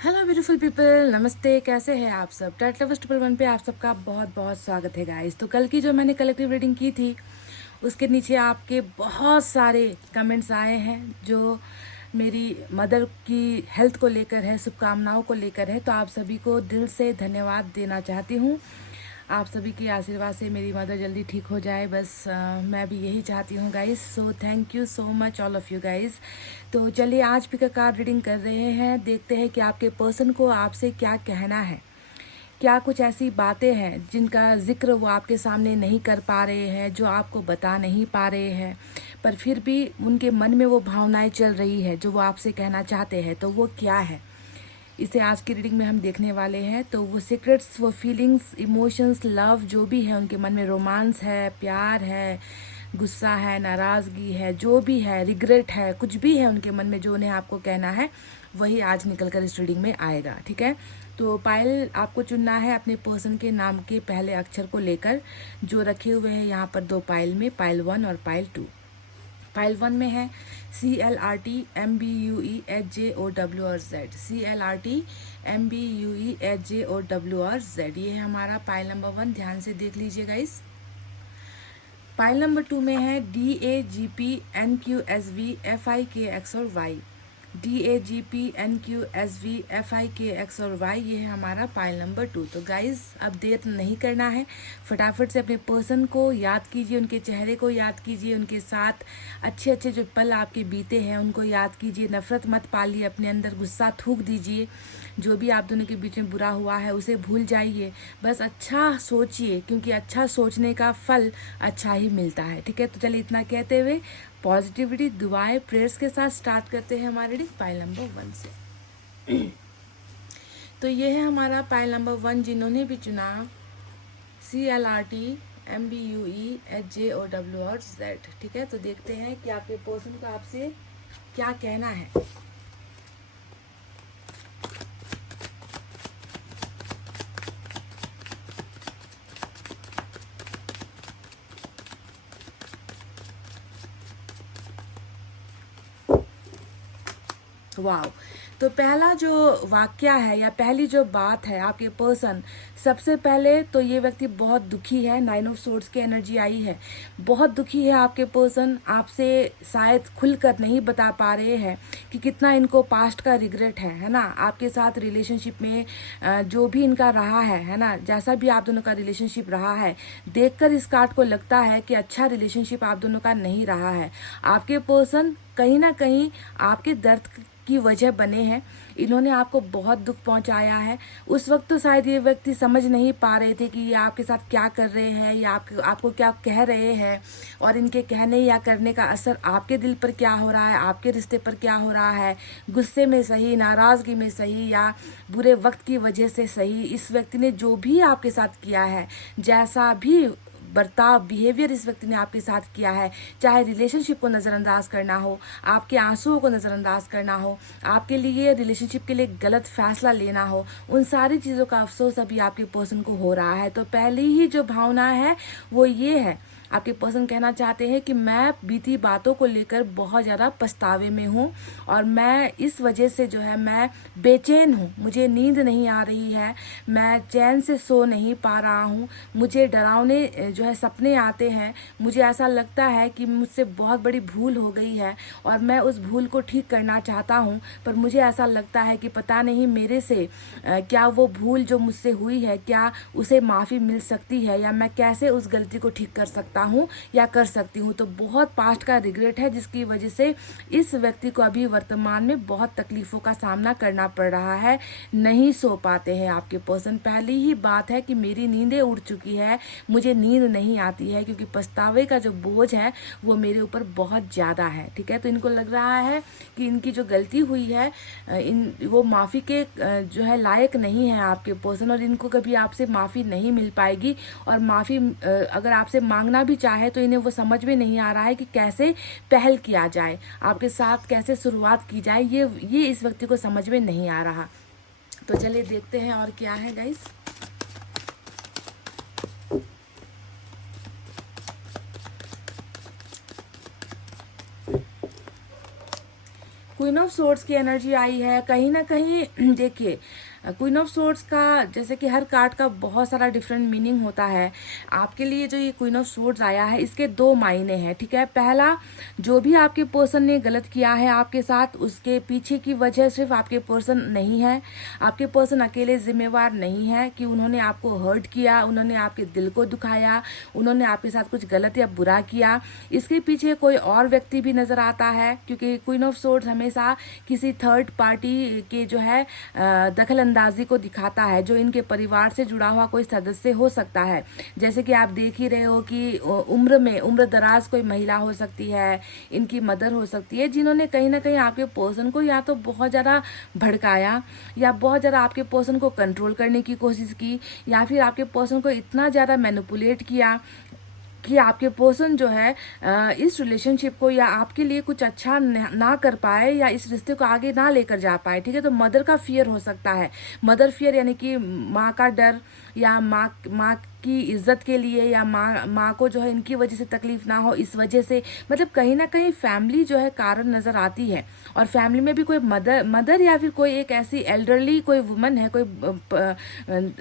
Hello beautiful people, नमस्ते। कैसे हैं आप सब? टाइट लवर्स ट्रिपल वन पे आप सबका बहुत बहुत स्वागत है गाइस। तो कल की जो मैंने कलेक्टिव रीडिंग की थी उसके नीचे आपके बहुत सारे कमेंट्स आए हैं जो मेरी मदर की हेल्थ को लेकर है, शुभकामनाओं को लेकर है। तो आप सभी को दिल से धन्यवाद देना चाहती हूँ। आप सभी के आशीर्वाद से मेरी मदर जल्दी ठीक हो जाए, बस मैं भी यही चाहती हूँ guys. So thank you so much all of you guys. तो चलिए आज भी का कार्ड रीडिंग कर रहे हैं। देखते हैं कि आपके पर्सन को आपसे क्या कहना है। क्या कुछ ऐसी बातें हैं जिनका जिक्र वो आपके सामने नहीं कर पा रहे हैं, जो आपको बता नहीं पा रहे हैं, पर फिर भी उनके मन में वो भावनाएं चल रही है जो वो आपसे कहना चाहते हैं। तो वो क्या है, इसे आज की रीडिंग में हम देखने वाले हैं। तो वो सीक्रेट्स, वो फीलिंग्स, इमोशंस, लव जो भी है उनके मन में, रोमांस है, प्यार है, गुस्सा है, नाराज़गी है, जो भी है, रिग्रेट है, कुछ भी है उनके मन में जो उन्हें आपको कहना है, वही आज निकल कर इस रीडिंग में आएगा। ठीक है, तो पायल आपको चुनना है अपने पर्सन के नाम के पहले अक्षर को लेकर। जो रखे हुए हैं यहाँ पर दो पायल में, पायल 1 और पायल 2। पाइल 1 में है CLRTMBUEHJOW और Z। CLRTMBUEHJOW और Z, ये है हमारा पाइल नंबर 1। ध्यान से देख लीजिए गाइस। पाइल नंबर 2 में है DAGPNQSVFIKX और Y। DAGPNQSVFIKX और Y, ये है हमारा पाइल नंबर 2। तो गाइज अब देर नहीं करना है, फटाफट से अपने पर्सन को याद कीजिए, उनके चेहरे को याद कीजिए, उनके साथ अच्छे अच्छे जो पल आपके बीते हैं उनको याद कीजिए। नफरत मत पालिए अपने अंदर, गुस्सा थूक दीजिए। जो भी आप दोनों के बीच में बुरा हुआ है उसे भूल जाइए, बस अच्छा सोचिए, क्योंकि अच्छा सोचने का फल अच्छा ही मिलता है। ठीक है, तो चलिए इतना कहते हुए पॉजिटिविटी, दुआएं, प्रेयर्स के साथ स्टार्ट करते हैं हमारे रीडिंग पाइल नंबर 1 से। तो ये है हमारा पाइल नंबर 1, जिन्होंने भी चुना CLRTMBUEHJOW और Z। ठीक है, तो देखते हैं कि आपके पर्सन को आपसे क्या कहना है। वाह, तो पहला जो वाक्या है या पहली जो बात है, आपके पर्सन सबसे पहले तो ये व्यक्ति बहुत दुखी है। 9 ऑफ सोर्ड्स की एनर्जी आई है, बहुत दुखी है आपके पर्सन। आपसे शायद खुलकर नहीं बता पा रहे हैं कि कितना इनको पास्ट का रिग्रेट है ना, आपके साथ रिलेशनशिप में जो भी इनका रहा है ना, जैसा भी आप दोनों का रिलेशनशिप रहा है, देखकर इस कार्ड को लगता है कि अच्छा रिलेशनशिप आप दोनों का नहीं रहा है। आपके पर्सन कहीं ना कहीं आपके दर्द की वजह बने हैं। इन्होंने आपको बहुत दुख पहुंचाया है। उस वक्त तो शायद ये व्यक्ति समझ नहीं पा रहे थे कि ये आपके साथ क्या कर रहे हैं या आपको क्या कह रहे हैं, और इनके कहने या करने का असर आपके दिल पर क्या हो रहा है, आपके रिश्ते पर क्या हो रहा है। गुस्से में सही, नाराज़गी में सही, या बुरे वक्त की वजह से सही, इस व्यक्ति ने जो भी आपके साथ किया है, जैसा भी बर्ताव, बिहेवियर इस व्यक्ति ने आपके साथ किया है, चाहे रिलेशनशिप को नज़रअंदाज करना हो, आपके आंसुओं को नज़रअंदाज करना हो, आपके लिए रिलेशनशिप के लिए गलत फैसला लेना हो, उन सारी चीज़ों का अफसोस अभी आपके पर्सन को हो रहा है। तो पहली ही जो भावना है वो ये है, आपके पर्सन कहना चाहते हैं कि मैं बीती बातों को लेकर बहुत ज़्यादा पछतावे में हूँ, और मैं इस वजह से जो है मैं बेचैन हूँ, मुझे नींद नहीं आ रही है, मैं चैन से सो नहीं पा रहा हूँ, मुझे डरावने जो है सपने आते हैं, मुझे ऐसा लगता है कि मुझसे बहुत बड़ी भूल हो गई है और मैं उस भूल को ठीक करना चाहता हूँ, पर मुझे ऐसा लगता है कि पता नहीं मेरे से क्या वो भूल जो मुझसे हुई है, क्या उसे माफ़ी मिल सकती है, या मैं कैसे उस गलती को ठीक कर सकता हूँ या कर सकती हूँ। तो बहुत पास्ट का रिग्रेट है जिसकी वजह से इस व्यक्ति को अभी वर्तमान में बहुत तकलीफों का सामना करना पड़ रहा है। नहीं सो पाते हैं आपके पर्सन। पहली ही बात है कि मेरी नींदें उड़ चुकी है, मुझे नींद नहीं आती है, क्योंकि पछतावे का जो बोझ है वो मेरे ऊपर बहुत ज़्यादा है। ठीक है, तो इनको लग रहा है कि इनकी जो गलती हुई है वो माफ़ी के जो है लायक नहीं है आपके पर्सन, और इनको कभी आपसे माफ़ी नहीं मिल पाएगी। और माफ़ी अगर आपसे मांगना भी चाहे तो इन्हें वो समझ में नहीं आ रहा है कि कैसे पहल किया जाए, आपके साथ कैसे शुरुआत की जाए, ये इस व्यक्ति को समझ में नहीं आ रहा। तो चलिए देखते हैं और क्या है गाइस। क्वीन ऑफ सोर्ड्स की एनर्जी आई है। कहीं ना कहीं देखिए, क्वीन ऑफ सोर्ड्स का जैसे कि हर कार्ड का बहुत सारा डिफरेंट मीनिंग होता है। आपके लिए जो ये क्वीन ऑफ सोर्ड्स आया है, इसके दो मायने हैं, ठीक है। पहला, जो भी आपके पर्सन ने गलत किया है आपके साथ, उसके पीछे की वजह सिर्फ आपके पर्सन नहीं है। आपके पर्सन अकेले जिम्मेवार नहीं है कि उन्होंने आपको हर्ट किया, उन्होंने आपके दिल को दुखाया, उन्होंने आपके साथ कुछ गलत या बुरा किया। इसके पीछे कोई और व्यक्ति भी नजर आता है, क्योंकि क्वीन ऑफ सोर्ड्स हमेशा किसी थर्ड पार्टी के जो है दखल अंदाजी को दिखाता है, जो इनके परिवार से जुड़ा हुआ कोई सदस्य हो सकता है। जैसे कि आप देख ही रहे हो कि उम्र दराज कोई महिला हो सकती है, इनकी मदर हो सकती है, जिन्होंने कहीं ना कहीं आपके पर्सन को या तो बहुत ज़्यादा भड़काया, या बहुत ज़्यादा आपके पर्सन को कंट्रोल करने की कोशिश की, या फिर आपके पर्सन को इतना ज़्यादा मैनिपुलेट किया कि आपके पर्सन जो है इस रिलेशनशिप को या आपके लिए कुछ अच्छा ना कर पाए, या इस रिश्ते को आगे ना लेकर जा पाए, ठीक है। तो मदर का फियर हो सकता है। मदर फियर यानी कि माँ का डर, या माँ की इज्जत के लिए, या माँ को जो है इनकी वजह से तकलीफ ना हो, इस वजह से, मतलब कहीं ना कहीं फैमिली जो है कारण नजर आती है। और फैमिली में भी कोई मदर या फिर कोई एक ऐसी एल्डरली कोई वुमन है, कोई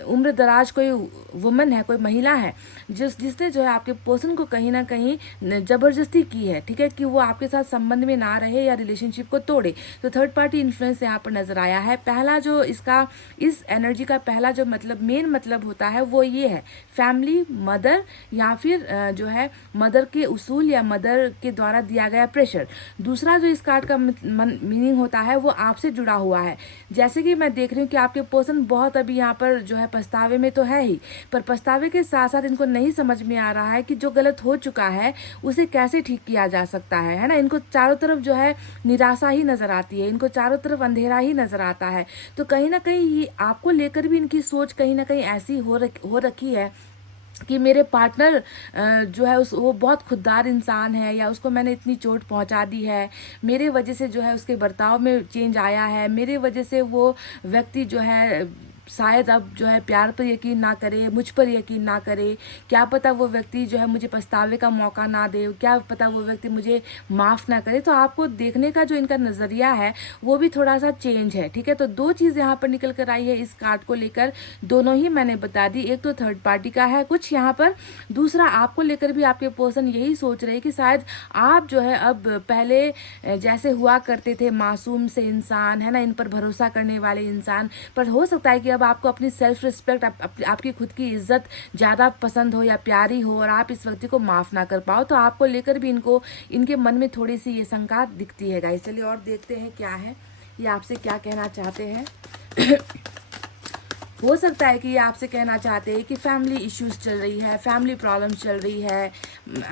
उम्र दराज कोई वुमन है, कोई महिला है, जिसने जो है आपके पर्सन को कहीं ना कहीं जबरदस्ती की है, ठीक है, कि वो आपके साथ संबंध में ना रहे या रिलेशनशिप को तोड़े। तो थर्ड पार्टी इन्फ्लुएंस यहाँ पर नजर आया है। पहला जो इसका, इस एनर्जी का पहला जो मतलब, मेन मतलब होता है वो ये है, फैमिली, मदर, या फिर जो है मदर के उसूल या मदर के द्वारा दिया गया प्रेशर। दूसरा जो इस कार्ड का मीनिंग होता है वो आपसे जुड़ा हुआ है। जैसे कि मैं देख रही हूँ कि आपके पर्सन बहुत अभी यहाँ पर जो है पछतावे में तो है ही, पर पछतावे के साथ साथ इनको नहीं समझ में आ रहा है कि जो गलत हो चुका है उसे कैसे ठीक किया जा सकता है ना। इनको चारों तरफ जो है निराशा ही नजर आती है, इनको चारों तरफ अंधेरा ही नजर आता है। तो कहीं ना कहीं ये आपको लेकर भी इनकी सोच कहीं ना कहीं ऐसी हो रखी है कि मेरे पार्टनर जो है वो बहुत खुददार इंसान है, या उसको मैंने इतनी चोट पहुंचा दी है, मेरे वजह से जो है उसके बर्ताव में चेंज आया है, मेरे वजह से वो व्यक्ति जो है शायद अब जो है प्यार पर यकीन ना करे, मुझ पर यकीन ना करे। क्या पता वो व्यक्ति जो है मुझे पछतावे का मौका ना दे, क्या पता वो व्यक्ति मुझे माफ़ ना करे। तो आपको देखने का जो इनका नज़रिया है वो भी थोड़ा सा चेंज है, ठीक है। तो दो चीज़ यहाँ पर निकल कर आई है इस कार्ड को लेकर, दोनों ही मैंने बता दी। एक तो थर्ड पार्टी का है कुछ यहाँ पर, दूसरा आपको लेकर भी आपके पर्सन यही सोच रहे हैं कि शायद आप जो है अब पहले जैसे हुआ करते थे, मासूम से इंसान है ना, इन पर भरोसा करने वाले इंसान, पर हो सकता है कि अब आपको अपनी सेल्फ रिस्पेक्ट, आपकी खुद की इज्जत ज़्यादा पसंद हो या प्यारी हो, और आप इस व्यक्ति को माफ़ ना कर पाओ। तो आपको लेकर भी इनके मन में थोड़ी सी ये शंका दिखती है गाइस। चलिए और देखते हैं क्या है, ये आपसे क्या कहना चाहते हैं। हो सकता है कि ये आपसे कहना चाहते हैं कि फैमिली इश्यूज चल रही है, फैमिली प्रॉब्लम्स चल रही है,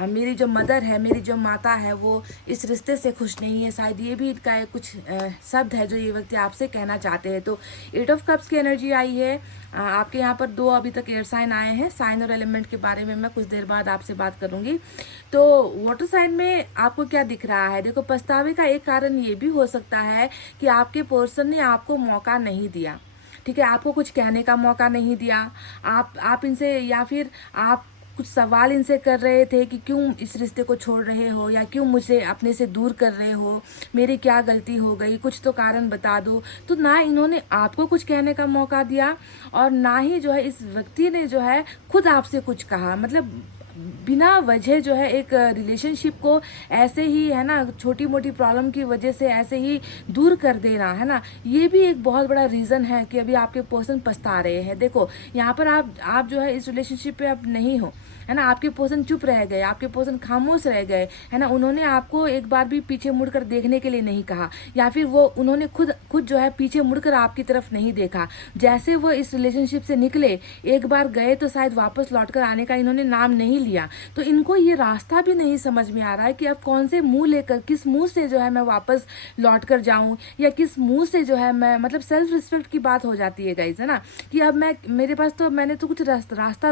मेरी जो मदर है, मेरी जो माता है, वो इस रिश्ते से खुश नहीं है। शायद ये भी इनका कुछ शब्द है जो ये व्यक्ति आपसे कहना चाहते हैं। तो 8 ऑफ कप्स की एनर्जी आई है। आपके यहाँ पर 2 अभी तक एयर साइन आए हैं। साइन और एलिमेंट के बारे में मैं कुछ देर बाद आपसे बात करूंगी। तो वाटर साइन में आपको क्या दिख रहा है? देखो, पछतावे का एक कारण ये भी हो सकता है कि आपके पर्सन ने आपको मौका नहीं दिया, ठीक है, आपको कुछ कहने का मौका नहीं दिया। आप इनसे, या फिर आप कुछ सवाल इनसे कर रहे थे कि क्यों इस रिश्ते को छोड़ रहे हो, या क्यों मुझे अपने से दूर कर रहे हो, मेरी क्या गलती हो गई, कुछ तो कारण बता दो। तो ना इन्होंने आपको कुछ कहने का मौका दिया, और ना ही जो है इस व्यक्ति ने जो है खुद आपसे कुछ कहा। मतलब बिना वजह जो है एक रिलेशनशिप को ऐसे ही, है ना, छोटी मोटी प्रॉब्लम की वजह से ऐसे ही दूर कर देना, है ना, ये भी एक बहुत बड़ा रीज़न है कि अभी आपके पर्सन पछता रहे हैं। देखो, यहाँ पर आप जो है इस रिलेशनशिप पे अब नहीं हो, है ना, आपके पर्सन चुप रह गए, आपके पर्सन खामोश रह गए, है ना, उन्होंने आपको एक बार भी पीछे मुड़कर देखने के लिए नहीं कहा, या फिर उन्होंने खुद जो है पीछे मुड़कर आपकी तरफ नहीं देखा। जैसे वो इस रिलेशनशिप से निकले, एक बार गए तो शायद वापस लौटकर आने का इन्होंने नाम नहीं लिया। तो इनको ये रास्ता भी नहीं समझ में आ रहा है कि अब कौन से मुंह लेकर, किस मुंह से जो है मैं वापस लौट कर जाऊं, या किस मुंह से जो है मैं, मतलब सेल्फ रिस्पेक्ट की बात हो जाती है गाइस, है ना, कि अब मैंने तो कुछ रास्ता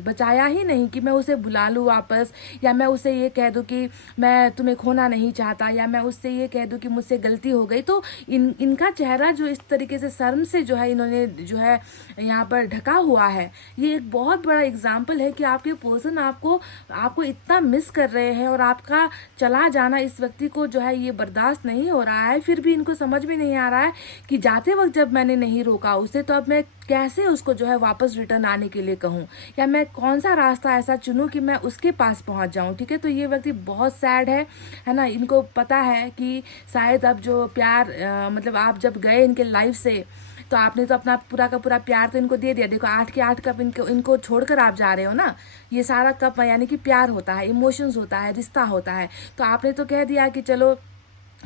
बचाया ही नहीं नहीं कि मैं उसे बुला लूँ वापस, या मैं उसे ये कह दूँ कि मैं तुम्हें खोना नहीं चाहता, या मैं उससे ये कह दूँ कि मुझसे गलती हो गई। तो इनका चेहरा जो इस तरीके से शर्म से जो है इन्होंने जो है यहाँ पर ढका हुआ है, ये एक बहुत बड़ा एग्जाम्पल है कि आपके पर्सन आपको आपको इतना मिस कर रहे हैं, और आपका चला जाना इस व्यक्ति को जो है ये बर्दाश्त नहीं हो रहा है। फिर भी इनको समझ में नहीं आ रहा है कि जाते वक्त जब मैंने नहीं रोका उसे, तो अब मैं कैसे उसको जो है वापस रिटर्न आने के लिए कहूँ, या मैं कौन सा रास्ता ऐसा चुनूँ कि मैं उसके पास पहुँच जाऊँ। ठीक है, तो ये व्यक्ति बहुत सैड है ना। इनको पता है कि शायद अब जो प्यार मतलब आप जब गए इनके लाइफ से, तो आपने तो अपना पूरा का पूरा प्यार तो इनको दे दिया। देखो 8 के 8 कप इनको छोड़कर आप जा रहे हो ना, ये सारा कप यानी कि प्यार होता है, इमोशंस होता है, रिश्ता होता है। तो आपने तो कह दिया कि चलो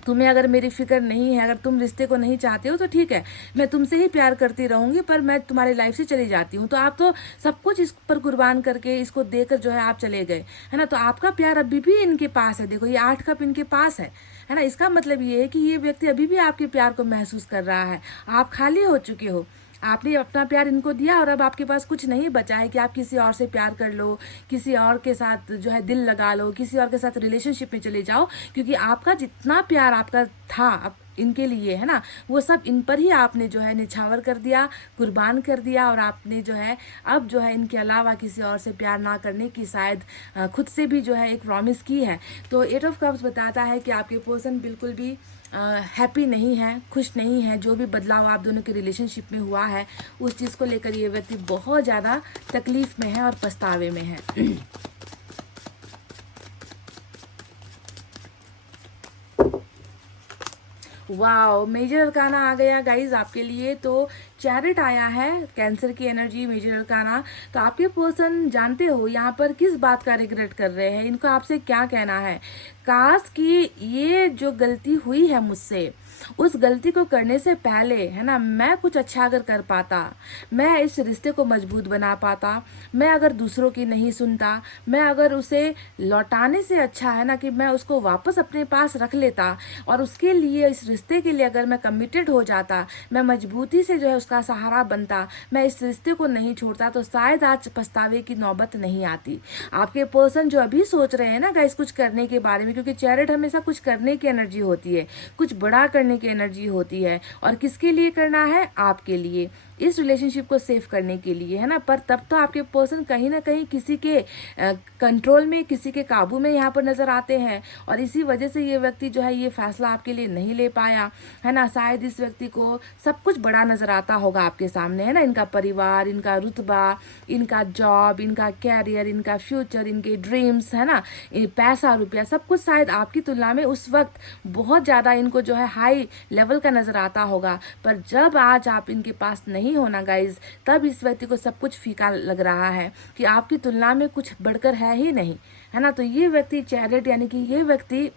तुम्हें अगर मेरी फिक्र नहीं है, अगर तुम रिश्ते को नहीं चाहते हो तो ठीक है, मैं तुमसे ही प्यार करती रहूंगी, पर मैं तुम्हारी लाइफ से चली जाती हूँ। तो आप तो सब कुछ इस पर कुर्बान करके इसको देकर जो है आप चले गए, है ना। तो आपका प्यार अभी भी इनके पास है। देखो ये 8 कप इनके पास है ना। इसका मतलब ये है कि ये व्यक्ति अभी भी आपके प्यार को महसूस कर रहा है। आप खाली हो चुके हो, आपने अपना प्यार इनको दिया, और अब आपके पास कुछ नहीं बचा है कि आप किसी और से प्यार कर लो, किसी और के साथ जो है दिल लगा लो, किसी और के साथ रिलेशनशिप में चले जाओ। क्योंकि आपका जितना प्यार आपका था अब इनके लिए, है ना, वो सब इन पर ही आपने जो है निछावर कर दिया, कुर्बान कर दिया। और आपने जो है अब जो है इनके अलावा किसी और से प्यार ना करने की शायद खुद से भी जो है एक प्रॉमिस की है। तो 8 ऑफ कप्स बताता है कि आपके पर्सन बिल्कुल भी हैप्पी नहीं है, खुश नहीं है। जो भी बदलाव आप दोनों के रिलेशनशिप में हुआ है, उस चीज़ को लेकर ये व्यक्ति बहुत ज़्यादा तकलीफ में है और पछतावे में है। वाओ, मेजर अरकाना आ गया गाइज आपके लिए। तो चैरिट आया है, कैंसर की एनर्जी, मेजर अरकाना। तो आपके पर्सन जानते हो यहाँ पर किस बात का रिग्रेट कर रहे हैं, इनको आपसे क्या कहना है। काश कि ये जो गलती हुई है मुझसे, उस गलती को करने से पहले, है ना, मैं कुछ अच्छा अगर कर पाता, मैं इस रिश्ते को मजबूत बना पाता, मैं अगर दूसरों की नहीं सुनता, मैं अगर उसे लौटाने से अच्छा है ना कि मैं उसको वापस अपने पास रख लेता, और उसके लिए, इस रिश्ते के लिए अगर मैं कमिटेड हो जाता, मैं मजबूती से जो है उसका सहारा बनता, मैं इस रिश्ते को नहीं छोड़ता, तो शायद आज पछतावे की नौबत नहीं आती। आपके पर्सन जो अभी सोच रहे हैं ना गाइस कुछ करने के बारे में, क्योंकि चैरिट हमेशा कुछ करने की एनर्जी होती है, कुछ बड़ा करने की एनर्जी होती है, और किसके लिए करना है, आपके लिए, इस रिलेशनशिप को सेव करने के लिए, है ना। पर तब तो आपके पर्सन कहीं ना कहीं किसी के कंट्रोल में, किसी के काबू में यहाँ पर नजर आते हैं, और इसी वजह से ये व्यक्ति जो है ये फैसला आपके लिए नहीं ले पाया, है ना। शायद इस व्यक्ति को सब कुछ बड़ा नजर आता होगा आपके सामने, है ना, इनका परिवार, इनका रुतबा, इनका जॉब, इनका कैरियर, इनका फ्यूचर, इनके ड्रीम्स, है ना, पैसा रुपया, सब कुछ शायद आपकी तुलना में उस वक्त बहुत ज़्यादा इनको जो है हाई लेवल का नजर आता होगा। पर जब आज आप इनके पास नहीं होना गाइज, तब इस व्यक्ति को सब कुछ फीका लग रहा है कि आपकी तुलना में कुछ बढ़कर है ही नहीं, है ना। तो ये व्यक्ति चैरिट यानी कि ये व्यक्ति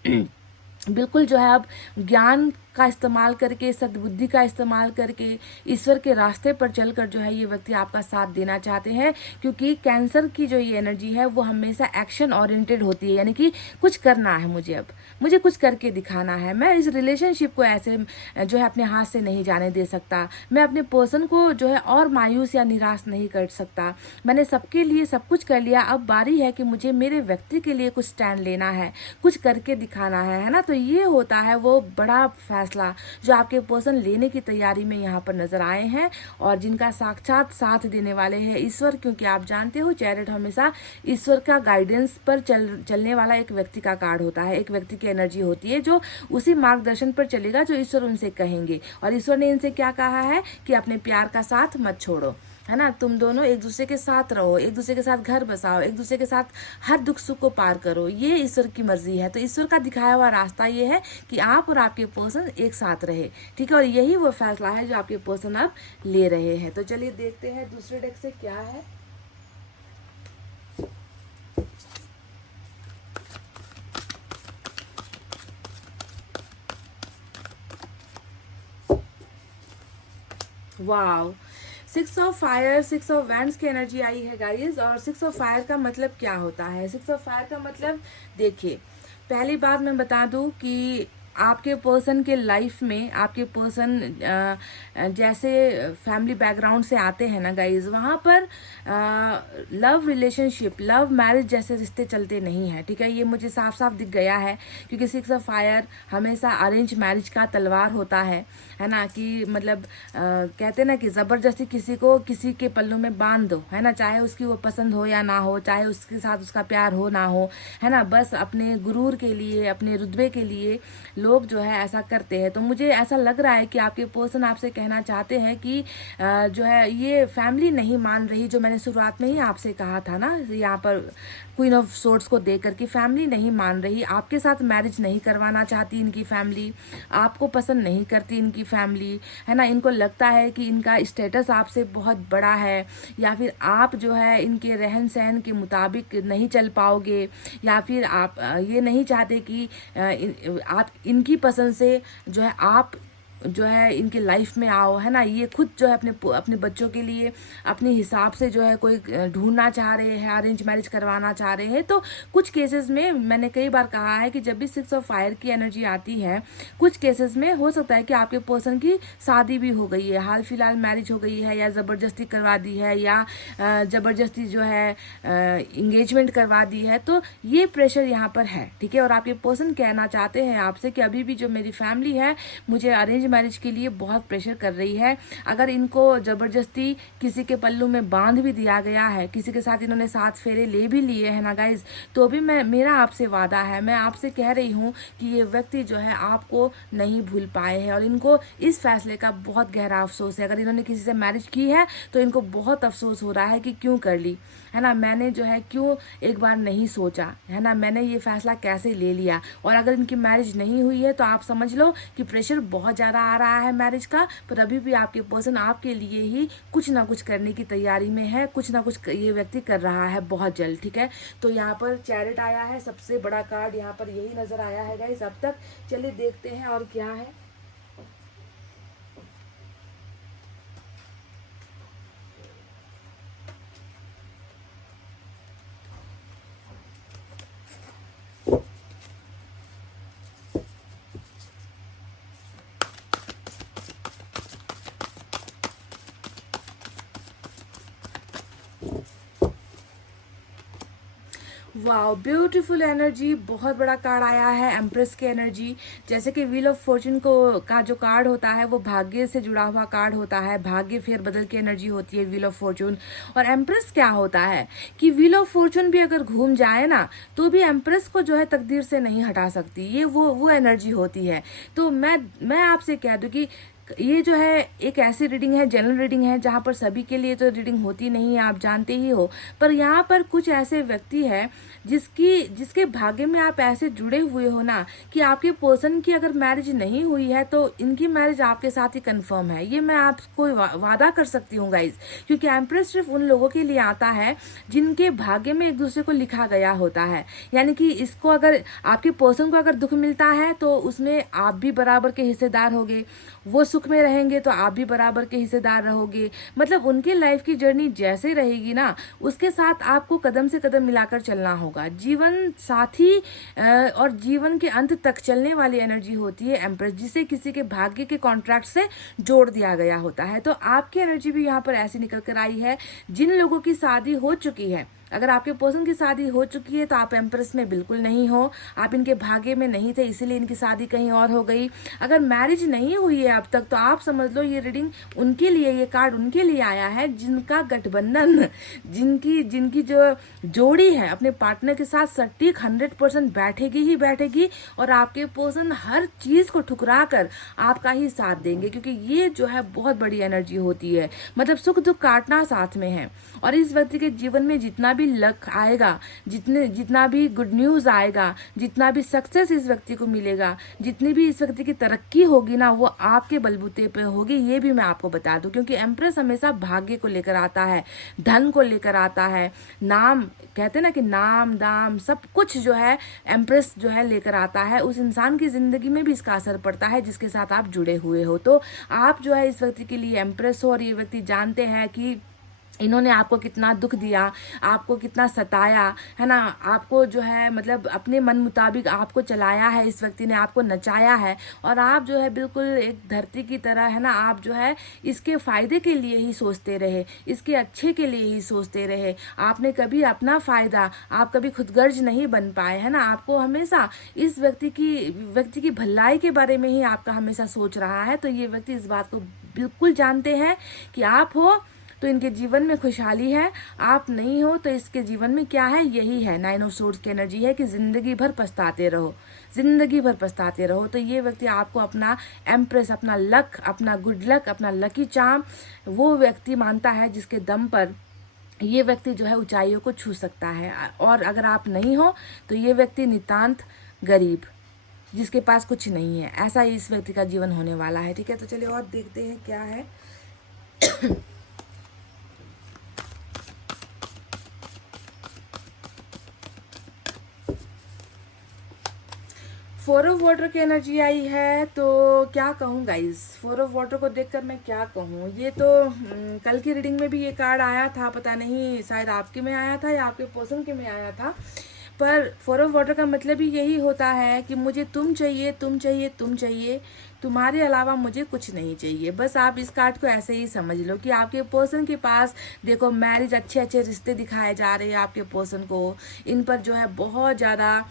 बिल्कुल जो है अब ज्ञान का इस्तेमाल करके, सद्बुद्धि का इस्तेमाल करके, ईश्वर के रास्ते पर चलकर जो है ये व्यक्ति आपका साथ देना चाहते हैं। क्योंकि कैंसर की जो ये एनर्जी है वो हमेशा एक्शन ओरिएंटेड होती है, यानी कि कुछ करना है मुझे, अब मुझे कुछ करके दिखाना है, मैं इस रिलेशनशिप को ऐसे जो है अपने हाथ से नहीं जाने दे सकता, मैं अपने पर्सन को जो है और मायूस या निराश नहीं कर सकता, मैंने सबके लिए सब कुछ कर लिया, अब बारी है कि मुझे मेरे व्यक्ति के लिए कुछ स्टैंड लेना है, कुछ करके दिखाना है ना। तो ये होता है वो बड़ा फैसला जो आपके पर्सन लेने की तैयारी में यहाँ पर नजर आए हैं, और जिनका साक्षात साथ देने वाले हैं ईश्वर। क्योंकि आप जानते हो चैरिट हमेशा ईश्वर का गाइडेंस पर चलने वाला एक व्यक्ति का कार्ड होता है, एक व्यक्ति की एनर्जी होती है जो उसी मार्गदर्शन पर चलेगा जो ईश्वर उनसे कहेंगे। और ईश्वर ने इनसे क्या कहा है कि अपने प्यार का साथ मत छोड़ो, है ना, तुम दोनों एक दूसरे के साथ रहो, एक दूसरे के साथ घर बसाओ, एक दूसरे के साथ हर दुख सुख को पार करो, ये ईश्वर की मर्जी है। तो ईश्वर का दिखाया हुआ रास्ता ये है कि आप और आपके पर्सन एक साथ रहे, ठीक है। और यही वो फैसला है जो आपके पर्सन अब ले रहे हैं। तो चलिए देखते हैं दूसरे डेक से क्या है। Wow, 6 of fire, 6 of wands की एनर्जी आई है गाइस। और 6 ऑफ फायर का मतलब क्या होता है? 6 ऑफ फायर का मतलब देखिए, पहली बात मैं बता दूं कि आपके पर्सन के लाइफ में, आपके पर्सन जैसे फैमिली बैकग्राउंड से आते हैं ना गाइज, वहाँ पर लव रिलेशनशिप, लव मैरिज जैसे रिश्ते चलते नहीं हैं, ठीक है। ये मुझे साफ साफ दिख गया है, क्योंकि 6 ऑफ फायर हमेशा अरेंज मैरिज का तलवार होता है ना, कि मतलब कहते हैं ना कि ज़बरदस्ती किसी को किसी के पल्लू में बांध दो, है ना, चाहे उसकी वो पसंद हो या ना हो, चाहे उसके साथ उसका प्यार हो ना हो, है ना, बस अपने गुरूर के लिए, अपने रुतबे के लिए लोग जो है ऐसा करते हैं। तो मुझे ऐसा लग रहा है कि आपके पर्सन आपसे कहना चाहते हैं कि जो है ये फैमिली नहीं मान रही, जो मैंने शुरुआत में ही आपसे कहा था ना, यहाँ पर क्वीन ऑफ सोर्ड्स को देकर कि फैमिली नहीं मान रही, आपके साथ मैरिज नहीं करवाना चाहती इनकी फैमिली, आपको पसंद नहीं करती इनकी फैमिली, है ना। इनको लगता है कि इनका स्टेटस आपसे बहुत बड़ा है, या फिर आप जो है इनके रहन सहन के मुताबिक नहीं चल पाओगे, या फिर आप ये नहीं चाहते कि आप इनकी पसंद से जो है आप जो है इनके लाइफ में आओ, है ना। ये खुद जो है अपने बच्चों के लिए अपने हिसाब से जो है कोई ढूंढना चाह रहे हैं, अरेंज मैरिज करवाना चाह रहे हैं। तो कुछ केसेस में मैंने कई बार कहा है कि जब भी 6 ऑफ फायर की एनर्जी आती है, कुछ केसेस में हो सकता है कि आपके पर्सन की शादी भी हो गई है, हाल फिलहाल मैरिज हो गई है, या ज़बरदस्ती करवा दी है, या ज़बरदस्ती जो है इंगेजमेंट करवा दी है। तो ये प्रेशर यहाँ पर है, ठीक है। और आपके पर्सन कहना चाहते हैं आपसे कि अभी भी जो मेरी फैमिली है मुझे अरेंज मैरिज के लिए बहुत प्रेशर कर रही है। अगर इनको जबरदस्ती किसी के पल्लू में बांध भी दिया गया है, किसी के साथ इन्होंने 7 फेरे ले भी लिए हैं ना गाइज, तो भी मेरा आपसे वादा है, मैं आपसे कह रही हूँ कि ये व्यक्ति जो है आपको नहीं भूल पाए हैं, और इनको इस फैसले का बहुत गहरा अफसोस है। अगर इन्होंने किसी से मैरिज की है तो इनको बहुत अफसोस हो रहा है कि क्यों कर ली, है ना, मैंने जो है क्यों एक बार नहीं सोचा, है ना, मैंने ये फैसला कैसे ले लिया। और अगर इनकी मैरिज नहीं हुई है तो आप समझ लो कि प्रेशर बहुत ज़्यादा आ रहा है मैरिज का, पर अभी भी आपके पर्सन आपके लिए ही कुछ ना कुछ करने की तैयारी में है, कुछ ना कुछ ये व्यक्ति कर रहा है बहुत जल्द, ठीक है। तो यहाँ पर चैरिट आया है, सबसे बड़ा कार्ड यहाँ पर यही नजर आया है गाइस अब तक। चलिए देखते हैं और क्या है। वाओ, ब्यूटीफुल एनर्जी, बहुत बड़ा कार्ड आया है, एम्प्रेस की एनर्जी। जैसे कि व्हील ऑफ फॉर्चून को का जो कार्ड होता है वो भाग्य से जुड़ा हुआ कार्ड होता है, भाग्य फेर बदल की एनर्जी होती है व्हील ऑफ फॉर्चून। और एम्प्रेस क्या होता है कि व्हील ऑफ फॉर्चून भी अगर घूम जाए ना तो भी एम्प्रेस को जो है तकदीर से नहीं हटा सकती, ये वो एनर्जी होती है। तो मैं आपसे कह दूं कि ये जो है एक ऐसी रीडिंग है, जनरल रीडिंग है, जहाँ पर सभी के लिए तो रीडिंग होती नहीं है, आप जानते ही हो। पर यहाँ पर कुछ ऐसे व्यक्ति है जिसके भाग्य में आप ऐसे जुड़े हुए हो ना कि आपके पर्सन की अगर मैरिज नहीं हुई है तो इनकी मैरिज आपके साथ ही कंफर्म है। ये मैं आपको वादा कर सकती हूँ गाइज, क्योंकि एम्प्रेस सिर्फ उन लोगों के लिए आता है जिनके भाग्य में एक दूसरे को लिखा गया होता है। यानी कि इसको अगर आपके पर्सन को अगर दुख मिलता है तो उसमें आप भी बराबर के हिस्सेदार होगे, वो सुख में रहेंगे तो आप भी बराबर के हिस्सेदार रहोगे। मतलब उनके लाइफ की जर्नी जैसे रहेगी ना उसके साथ आपको कदम से कदम मिलाकर चलना होगा। जीवन साथी और जीवन के अंत तक चलने वाली एनर्जी होती है एम्प्रेस, जिसे किसी के भाग्य के कॉन्ट्रैक्ट से जोड़ दिया गया होता है। तो आपकी एनर्जी भी यहाँ पर ऐसी निकल कर आई है। जिन लोगों की शादी हो चुकी है, अगर आपके पर्सन की शादी हो चुकी है तो आप एम्प्रेस में बिल्कुल नहीं हो, आप इनके भाग्य में नहीं थे, इसीलिए इनकी शादी कहीं और हो गई। अगर मैरिज नहीं हुई है अब तक तो आप समझ लो ये रीडिंग उनके लिए, ये कार्ड उनके लिए आया है जिनका गठबंधन, जिनकी जो जोड़ी है अपने पार्टनर के साथ सटीक 100% बैठेगी ही बैठेगी, और आपके पर्सन हर चीज को ठुकरा कर आपका ही साथ देंगे, क्योंकि ये जो है बहुत बड़ी एनर्जी होती है। मतलब सुख दुख काटना साथ में है। और इस व्यक्ति के जीवन में जितना भी लक आएगा, जितना भी गुड न्यूज आएगा, जितना भी सक्सेस इस व्यक्ति को मिलेगा, जितनी भी इस व्यक्ति की तरक्की होगी ना वो आपके बलबूते पे होगी, ये भी मैं आपको बता दूं। क्योंकि एम्प्रेस हमेशा भाग्य को लेकर आता है, धन को लेकर आता है, नाम कहते हैं ना कि नाम दाम सब कुछ जो है एम्प्रेस जो है लेकर आता है। उस इंसान की जिंदगी में भी इसका असर पड़ता है जिसके साथ आप जुड़े हुए हो। तो आप जो है इस व्यक्ति के लिए एम्प्रेस हो, और ये व्यक्ति जानते हैं कि इन्होंने आपको कितना दुख दिया, आपको कितना सताया, है ना, आपको जो है मतलब अपने मन मुताबिक आपको चलाया है, इस व्यक्ति ने आपको नचाया है, और आप जो है बिल्कुल एक धरती की तरह, है ना, आप जो है इसके फायदे के लिए ही सोचते रहे, इसके अच्छे के लिए ही सोचते रहे। आपने कभी अपना फायदा, आप कभी खुदगर्ज नहीं बन पाए, है ना। आपको हमेशा इस व्यक्ति की भलाई के बारे में ही आपका हमेशा सोच रहा है। तो ये व्यक्ति इस बात को बिल्कुल जानते हैं कि आप हो तो इनके जीवन में खुशहाली है, आप नहीं हो तो इसके जीवन में क्या है, यही है। 9 ऑफ सोर्ड्स की एनर्जी है कि जिंदगी भर पछताते रहो, जिंदगी भर पछताते रहो। तो ये व्यक्ति आपको अपना एम्प्रेस, अपना लक, अपना गुड लक, अपना लकी चार्म वो व्यक्ति मानता है जिसके दम पर ये व्यक्ति जो है ऊंचाइयों को छू सकता है। और अगर आप नहीं हो तो ये व्यक्ति नितांत गरीब, जिसके पास कुछ नहीं है, ऐसा ही इस व्यक्ति का जीवन होने वाला है। ठीक है, तो चलिए और देखते हैं क्या है। 4 ऑफ वाटर की एनर्जी आई है। तो क्या कहूँ गाइस, 4 ऑफ वाटर को देखकर मैं क्या कहूँ। ये तो कल की रीडिंग में भी ये कार्ड आया था, पता नहीं शायद आपके में आया था या आपके पर्सन के में आया था। पर 4 ऑफ वाटर का मतलब ही यही होता है कि मुझे तुम चाहिए, तुम चाहिए, तुम चाहिए, तुम्हारे अलावा मुझे कुछ नहीं चाहिए। बस आप इस कार्ड को ऐसे ही समझ लो कि आपके पर्सन के पास देखो मैरिज, अच्छे अच्छे रिश्ते दिखाए जा रहे हैं आपके पर्सन को। इन पर जो है बहुत ज़्यादा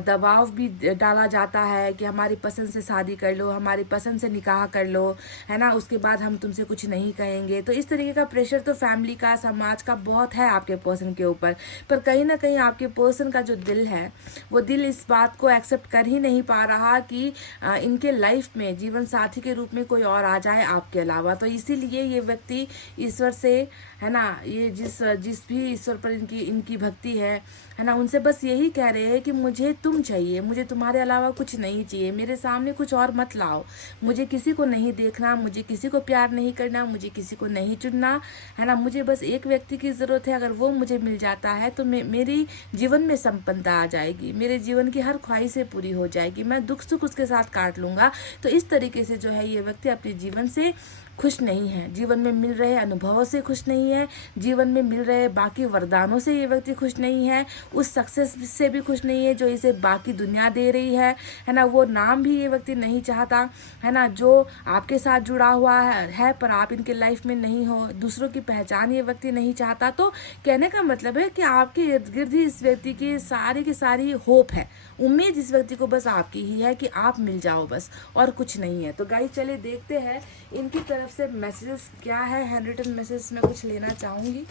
दबाव भी डाला जाता है कि हमारी पसंद से शादी कर लो, हमारी पसंद से निकाह कर लो, है ना, उसके बाद हम तुमसे कुछ नहीं कहेंगे। तो इस तरीके का प्रेशर तो फैमिली का, समाज का बहुत है आपके पर्सन के ऊपर। पर कहीं ना कहीं आपके पर्सन का जो दिल है, वो दिल इस बात को एक्सेप्ट कर ही नहीं पा रहा कि इनके लाइफ में जीवन साथी के रूप में कोई और आ जाए आपके अलावा। तो इसीलिए ये व्यक्ति ईश्वर से, है ना, ये जिस भी ईश्वर पर इनकी भक्ति है ना, उनसे बस यही कह रहे हैं कि मुझे तुम चाहिए, मुझे तुम्हारे अलावा कुछ नहीं चाहिए, मेरे सामने कुछ और मत लाओ, मुझे किसी को नहीं देखना, मुझे किसी को प्यार नहीं करना, मुझे किसी को नहीं चुनना, है ना। मुझे बस एक व्यक्ति की ज़रूरत है, अगर वो मुझे मिल जाता है तो मेरी जीवन में संपन्नता आ जाएगी, मेरे जीवन की हर ख्वाहिशें पूरी हो जाएगी, मैं दुख सुख उसके साथ काट लूँगा। तो इस तरीके से जो है ये व्यक्ति अपने जीवन से खुश नहीं है, जीवन में मिल रहे अनुभवों से खुश नहीं है, जीवन में मिल रहे बाकी वरदानों से ये व्यक्ति खुश नहीं है, उस सक्सेस से भी खुश नहीं है जो इसे बाकी दुनिया दे रही है ना। वो नाम भी ये व्यक्ति नहीं चाहता, है ना, जो आपके साथ जुड़ा हुआ है पर आप इनके लाइफ में नहीं हो, दूसरों की पहचान ये व्यक्ति नहीं चाहता। तो कहने का मतलब है कि आपके इर्द गिर्द ही इस व्यक्ति की सारी होप है, उम्मीद इस व्यक्ति को बस आपकी ही है कि आप मिल जाओ बस, और कुछ नहीं है। तो गाइस चलिए देखते हैं इनकी तरफ से मैसेजेस क्या है, हैंड रिटन मैसेज में कुछ लेना चाहूंगी।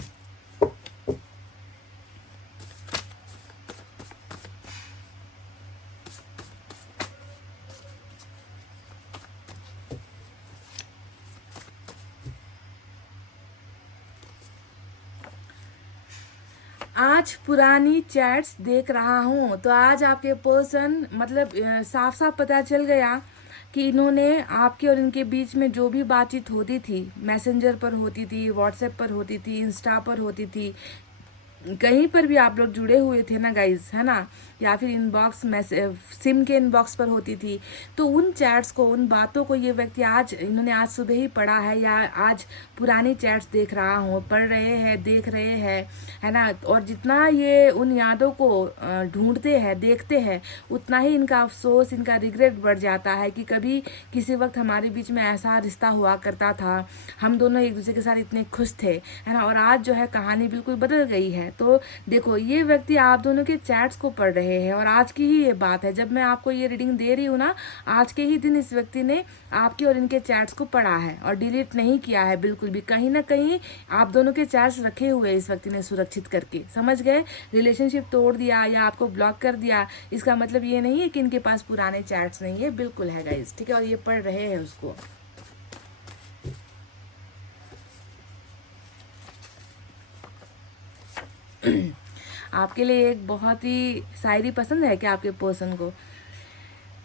आज पुरानी चैट्स देख रहा हूँ, तो आज आपके पर्सन मतलब साफ साफ पता चल गया कि इन्होंने आपके और इनके बीच में जो भी बातचीत होती थी, मैसेंजर पर होती थी, व्हाट्सएप पर होती थी, इंस्टा पर होती थी, कहीं पर भी आप लोग जुड़े हुए थे ना गाइज, है ना, या फिर इनबॉक्स मैसेज सिम के इनबॉक्स पर होती थी, तो उन चैट्स को, उन बातों को ये व्यक्ति इन्होंने आज सुबह ही पढ़ा है, या आज पुरानी चैट्स देख रहा हूँ, पढ़ रहे हैं, देख रहे हैं, है ना। और जितना ये उन यादों को ढूंढते हैं, देखते हैं, उतना ही इनका अफसोस, इनका रिग्रेट बढ़ जाता है कि कभी किसी वक्त हमारे बीच में ऐसा रिश्ता हुआ करता था, हम दोनों एक दूसरे के साथ इतने खुश थे, है ना, और आज जो है कहानी बिल्कुल बदल गई है। तो देखो ये व्यक्ति आप दोनों के चैट्स को पढ़ रहे हैं, और आज की ही ये बात है, जब मैं आपको ये रीडिंग दे रही हूँ ना, आज के ही दिन इस व्यक्ति ने आपके और इनके चैट्स को पढ़ा है और डिलीट नहीं किया है बिल्कुल भी। कहीं ना कहीं आप दोनों के चैट्स रखे हुए इस व्यक्ति ने सुरक्षित करके, समझ गए। रिलेशनशिप तोड़ दिया या आपको ब्लॉक कर दिया, इसका मतलब ये नहीं है कि इनके पास पुराने चैट्स नहीं है, बिल्कुल है गाइस, ठीक है, और ये पढ़ रहे हैं उसको। आपके लिए एक बहुत ही शायरी पसंद है क्या आपके पर्सन को?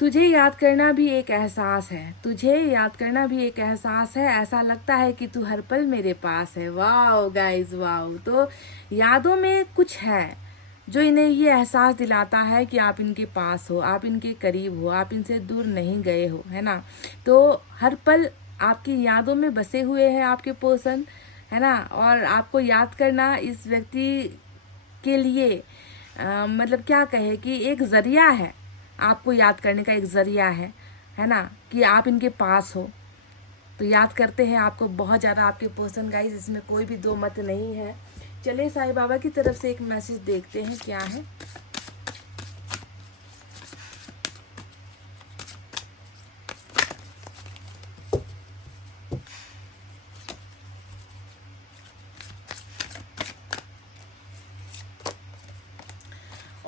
तुझे याद करना भी एक एहसास है, तुझे याद करना भी एक एहसास है, ऐसा लगता है कि तू हर पल मेरे पास है। Wow guys wow. तो यादों में कुछ है जो इन्हें ये एहसास दिलाता है कि आप इनके पास हो, आप इनके करीब हो, आप इनसे दूर नहीं गए हो, है ना। तो हर पल आपकी यादों में बसे हुए हैं आपके पर्सन, है ना। और आपको याद करना इस व्यक्ति के लिए मतलब क्या कहे कि एक जरिया है, आपको याद करने का एक जरिया है ना, कि आप इनके पास हो। तो याद करते हैं आपको बहुत ज़्यादा, आपके पर्सन गाइस, इसमें कोई भी दो मत नहीं है। चलिए साईं बाबा की तरफ से एक मैसेज देखते हैं क्या है।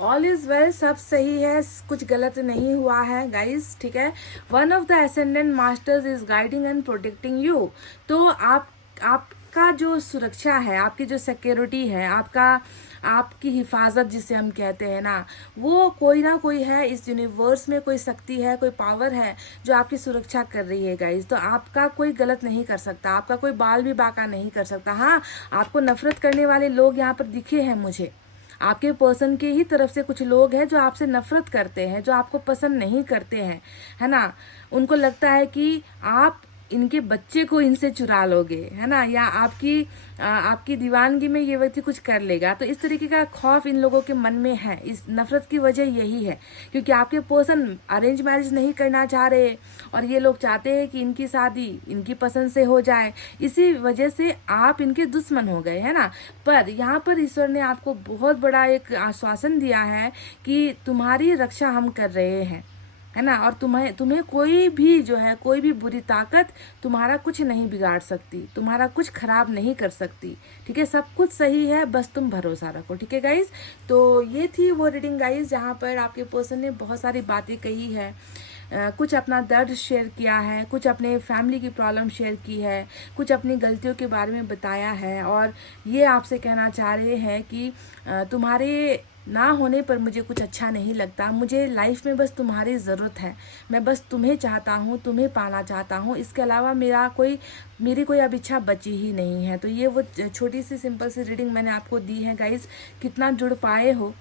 ऑल इज वेल, सब सही है, कुछ गलत नहीं हुआ है गाइस, ठीक है। One of the ascendant masters is guiding and protecting you. तो आपका जो सुरक्षा है, आपकी जो सिक्योरिटी है, आपकी हिफाजत जिसे हम कहते हैं ना, वो कोई ना कोई है इस यूनिवर्स में, कोई शक्ति है, कोई पावर है जो आपकी सुरक्षा कर रही है गाइस। तो आपका कोई गलत नहीं कर सकता, आपका कोई बाल भी बाका नहीं कर सकता। हाँ, आपको नफरत करने वाले लोग यहाँ पर दिखे हैं मुझे, आपके पर्सन के ही तरफ से कुछ लोग हैं जो आपसे नफरत करते हैं, जो आपको पसंद नहीं करते हैं, है ना। उनको लगता है कि आप इनके बच्चे को इनसे चुरा लोगे, है ना, या आपकी दीवानगी में ये व्यक्ति कुछ कर लेगा। तो इस तरीके का खौफ इन लोगों के मन में है। इस नफरत की वजह यही है क्योंकि आपके पर्सन अरेंज मैरिज नहीं करना चाह रहे और ये लोग चाहते हैं कि इनकी शादी इनकी पसंद से हो जाए, इसी वजह से आप इनके दुश्मन हो गए, है ना। पर यहाँ पर ईश्वर ने आपको बहुत बड़ा एक आश्वासन दिया है कि तुम्हारी रक्षा हम कर रहे हैं, है ना। और तुम्हें कोई भी जो है, कोई भी बुरी ताकत तुम्हारा कुछ नहीं बिगाड़ सकती, तुम्हारा कुछ खराब नहीं कर सकती, ठीक है। सब कुछ सही है, बस तुम भरोसा रखो, ठीक है गाइज। तो ये थी वो रीडिंग गाइज जहाँ पर आपके पर्सन ने बहुत सारी बातें कही है, कुछ अपना दर्द शेयर किया है, कुछ अपने फैमिली की प्रॉब्लम शेयर की है, कुछ अपनी गलतियों के बारे में बताया है, और ये आपसे कहना चाह रहे हैं कि तुम्हारे ना होने पर मुझे कुछ अच्छा नहीं लगता, मुझे लाइफ में बस तुम्हारी ज़रूरत है, मैं बस तुम्हें चाहता हूँ, तुम्हें पाना चाहता हूँ, इसके अलावा मेरी कोई अब इच्छा बची ही नहीं है। तो ये वो छोटी सी सिंपल सी रीडिंग मैंने आपको दी है गाइज। कितना जुड़ पाए हो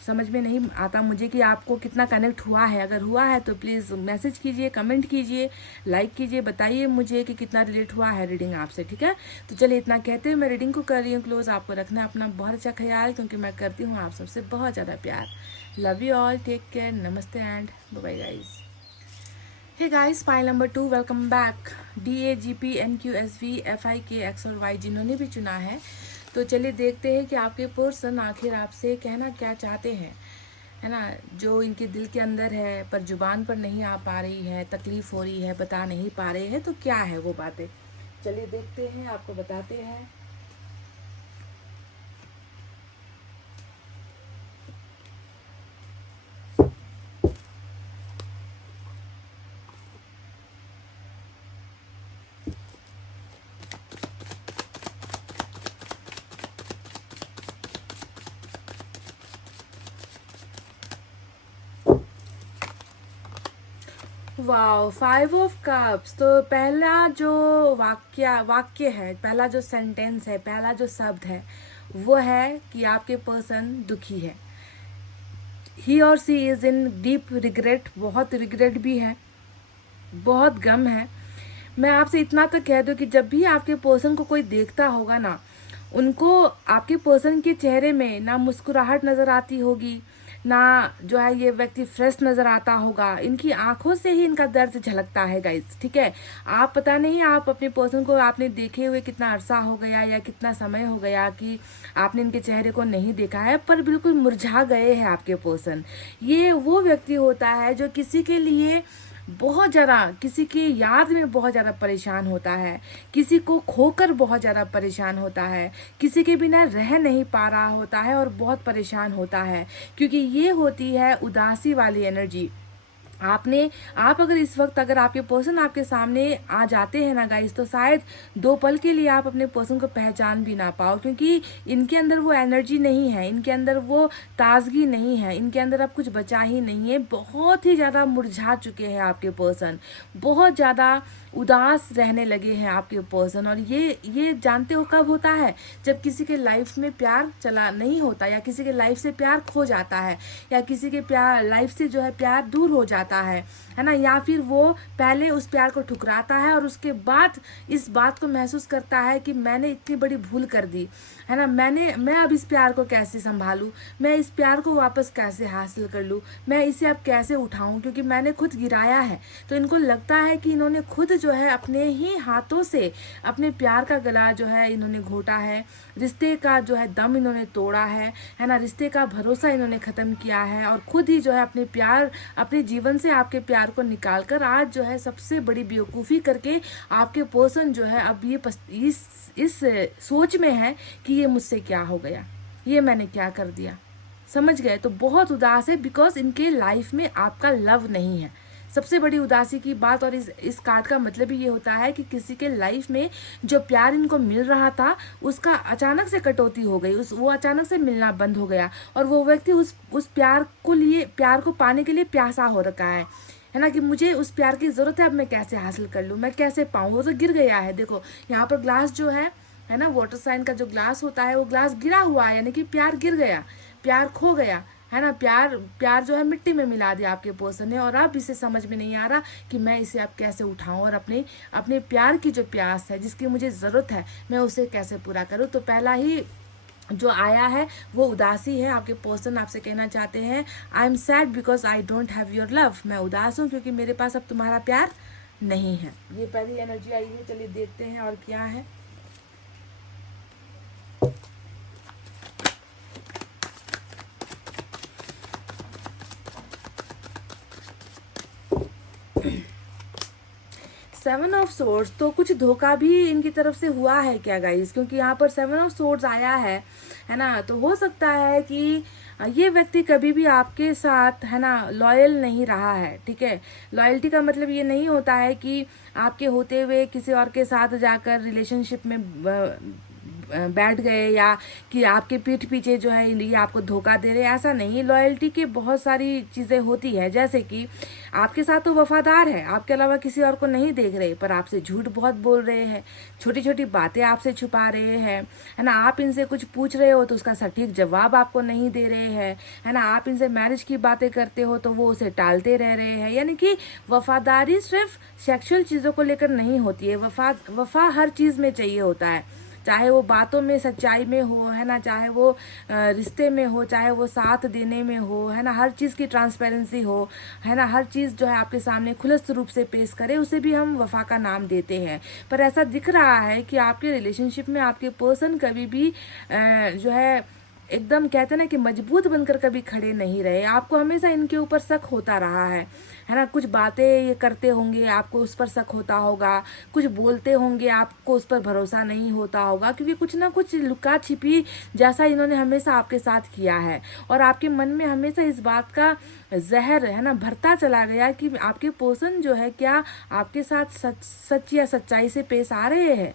समझ में नहीं आता मुझे कि आपको कितना कनेक्ट हुआ है। अगर हुआ है तो प्लीज़ मैसेज कीजिए, कमेंट कीजिए, लाइक कीजिए, बताइए मुझे कि कितना रिलेट हुआ है रीडिंग आपसे, ठीक है। तो चलिए इतना कहते हुए मैं रीडिंग को कर रही हूँ क्लोज। आपको रखना है अपना बहुत अच्छा ख्याल, क्योंकि मैं करती हूँ आप सबसे बहुत ज़्यादा प्यार। Love you all, take care, नमस्ते and bye guys. Hey guys, file number 2, welcome back. DAGP NQSV FIK X और Y जिन्होंने भी चुना है, तो चलिए देखते हैं कि आपके पर्सन आखिर आपसे कहना क्या चाहते हैं, है ना। जो इनके दिल के अंदर है पर जुबान पर नहीं आ पा रही है, तकलीफ हो रही है, बता नहीं पा रहे हैं, तो क्या है वो बातें, चलिए देखते हैं, आपको बताते हैं। Wow, 5 of cups. तो पहला जो वाक्य है, पहला जो सेंटेंस है, पहला जो शब्द है, वो है कि आपके पर्सन दुखी है। ही और सी इज इन डीप रिग्रेट, बहुत रिग्रेट भी है, बहुत गम है। मैं आपसे इतना तो कह दूं कि जब भी आपके पर्सन को कोई देखता होगा ना, उनको आपके पर्सन के चेहरे में ना मुस्कुराहट नज़र आती होगी, ना जो है ये व्यक्ति फ्रेश नज़र आता होगा। इनकी आंखों से ही इनका दर्द झलकता है गाइस, ठीक है। आप पता नहीं आप अपने पर्सन को आपने देखे हुए कितना अरसा हो गया या कितना समय हो गया कि आपने इनके चेहरे को नहीं देखा है, पर बिल्कुल मुरझा गए हैं आपके पर्सन। ये वो व्यक्ति होता है जो किसी के लिए बहुत ज़्यादा, किसी की याद में बहुत ज़्यादा परेशान होता है, किसी को खोकर बहुत ज़्यादा परेशान होता है, किसी के बिना रह नहीं पा रहा होता है और बहुत परेशान होता है, क्योंकि ये होती है उदासी वाली एनर्जी। आप अगर इस वक्त अगर आपके पर्सन आपके सामने आ जाते हैं ना गाइस, तो शायद 2 पल के लिए आप अपने पर्सन को पहचान भी ना पाओ, क्योंकि इनके अंदर वो एनर्जी नहीं है, इनके अंदर वो ताजगी नहीं है, इनके अंदर अब कुछ बचा ही नहीं है। बहुत ही ज़्यादा मुरझा चुके हैं आपके पर्सन, बहुत ज़्यादा उदास रहने लगे हैं आपके पर्सन। और ये जानते हो कब होता है, जब किसी के लाइफ में प्यार चला नहीं होता, या किसी के लाइफ से प्यार खो जाता है, या किसी के लाइफ से जो है प्यार दूर हो जाता है। है ना, या फिर वो पहले उस प्यार को ठुकराता है और उसके बाद इस बात को महसूस करता है कि मैंने इतनी बड़ी भूल कर दी, है ना, मैं अब इस प्यार को कैसे संभालूं, मैं इस प्यार को वापस कैसे हासिल कर लूं, मैं इसे अब कैसे उठाऊं, क्योंकि मैंने खुद गिराया है। तो इनको लगता है कि इन्होंने खुद जो है अपने ही हाथों से अपने प्यार का गला जो है इन्होंने घोटा है, रिश्ते का जो है दम इन्होंने तोड़ा है ना, रिश्ते का भरोसा इन्होंने ख़त्म किया है और खुद ही जो है अपने प्यार, अपने जीवन से आपके प्यार को निकाल कर आज जो है सबसे बड़ी बेवकूफ़ी करके आपके पर्सन जो है अब ये इस सोच में है कि ये मुझसे क्या हो गया, ये मैंने क्या कर दिया, समझ गए। तो बहुत उदास है बिकॉज इनके लाइफ में आपका लव नहीं है, सबसे बड़ी उदासी की बात। और इस कार्ड का मतलब ही ये होता है कि किसी के लाइफ में जो प्यार इनको मिल रहा था उसका अचानक से कटौती हो गई, वो अचानक से मिलना बंद हो गया और वो व्यक्ति उस प्यार को पाने के लिए प्यासा हो रखा है ना, कि मुझे उस प्यार की ज़रूरत है, अब मैं कैसे हासिल कर लूँ, मैं कैसे पाऊँ। वो तो गिर गया है, देखो यहाँ पर ग्लास जो है ना, वाटर साइन का जो ग्लास होता है वो ग्लास गिरा हुआ है, यानी कि प्यार गिर गया, प्यार खो गया, है ना, प्यार जो है मिट्टी में मिला दिया आपके पर्सन ने। और अब इसे समझ में नहीं आ रहा कि मैं इसे अब कैसे उठाऊं और अपने प्यार की जो प्यास है, जिसकी मुझे ज़रूरत है, मैं उसे कैसे पूरा करूं। तो पहला ही जो आया है वो उदासी है। आपके पर्सन आपसे कहना चाहते हैं I am sad because I don't have your love, मैं उदास हूँ क्योंकि मेरे पास अब तुम्हारा प्यार नहीं है। ये पहली एनर्जी आई है, चलिए देखते हैं और क्या है। सेवन ऑफ सोर्ड्स, तो कुछ धोखा भी इनकी तरफ से हुआ है क्या गाइस, क्योंकि यहाँ पर सेवन ऑफ सोर्ड्स आया है ना। तो हो सकता है कि ये व्यक्ति कभी भी आपके साथ है ना लॉयल नहीं रहा है, ठीक है। लॉयल्टी का मतलब ये नहीं होता है कि आपके होते हुए किसी और के साथ जाकर रिलेशनशिप में बैठ गए या कि आपके पीठ पीछे जो है ये आपको धोखा दे रहे, ऐसा नहीं। लॉयल्टी की बहुत सारी चीज़ें होती है, जैसे कि आपके साथ तो वफादार है, आपके अलावा किसी और को नहीं देख रहे, पर आपसे झूठ बहुत बोल रहे हैं, छोटी छोटी बातें आपसे छुपा रहे हैं, है ना। आप इनसे कुछ पूछ रहे हो तो उसका सटीक जवाब आपको नहीं दे रहे हैं, है ना। आप इनसे मैरिज की बातें करते हो तो वो उसे टालते रह रहे हैं। यानी कि वफादारी सिर्फ सेक्सुअल चीज़ों को लेकर नहीं होती है, वफा हर चीज़ में चाहिए होता है, चाहे वो बातों में सच्चाई में हो, है ना, चाहे वो रिश्ते में हो, चाहे वो साथ देने में हो, है ना, हर चीज़ की ट्रांसपेरेंसी हो, है ना, हर चीज़ जो है आपके सामने खुलस्त रूप से पेश करे, उसे भी हम वफा का नाम देते हैं। पर ऐसा दिख रहा है कि आपके रिलेशनशिप में आपके पर्सन कभी भी जो है एकदम कहते हैं ना कि मजबूत बनकर कभी खड़े नहीं रहे। आपको हमेशा इनके ऊपर शक होता रहा है ना। कुछ बातें ये करते होंगे, आपको उस पर शक होता होगा, कुछ बोलते होंगे, आपको उस पर भरोसा नहीं होता होगा, क्योंकि कुछ ना कुछ लुका छिपी जैसा इन्होंने हमेशा आपके साथ किया है। और आपके मन में हमेशा इस बात का जहर है ना भरता चला गया कि आपके पर्सन जो है क्या आपके साथ सच या सच्चाई से पेश आ रहे हैं।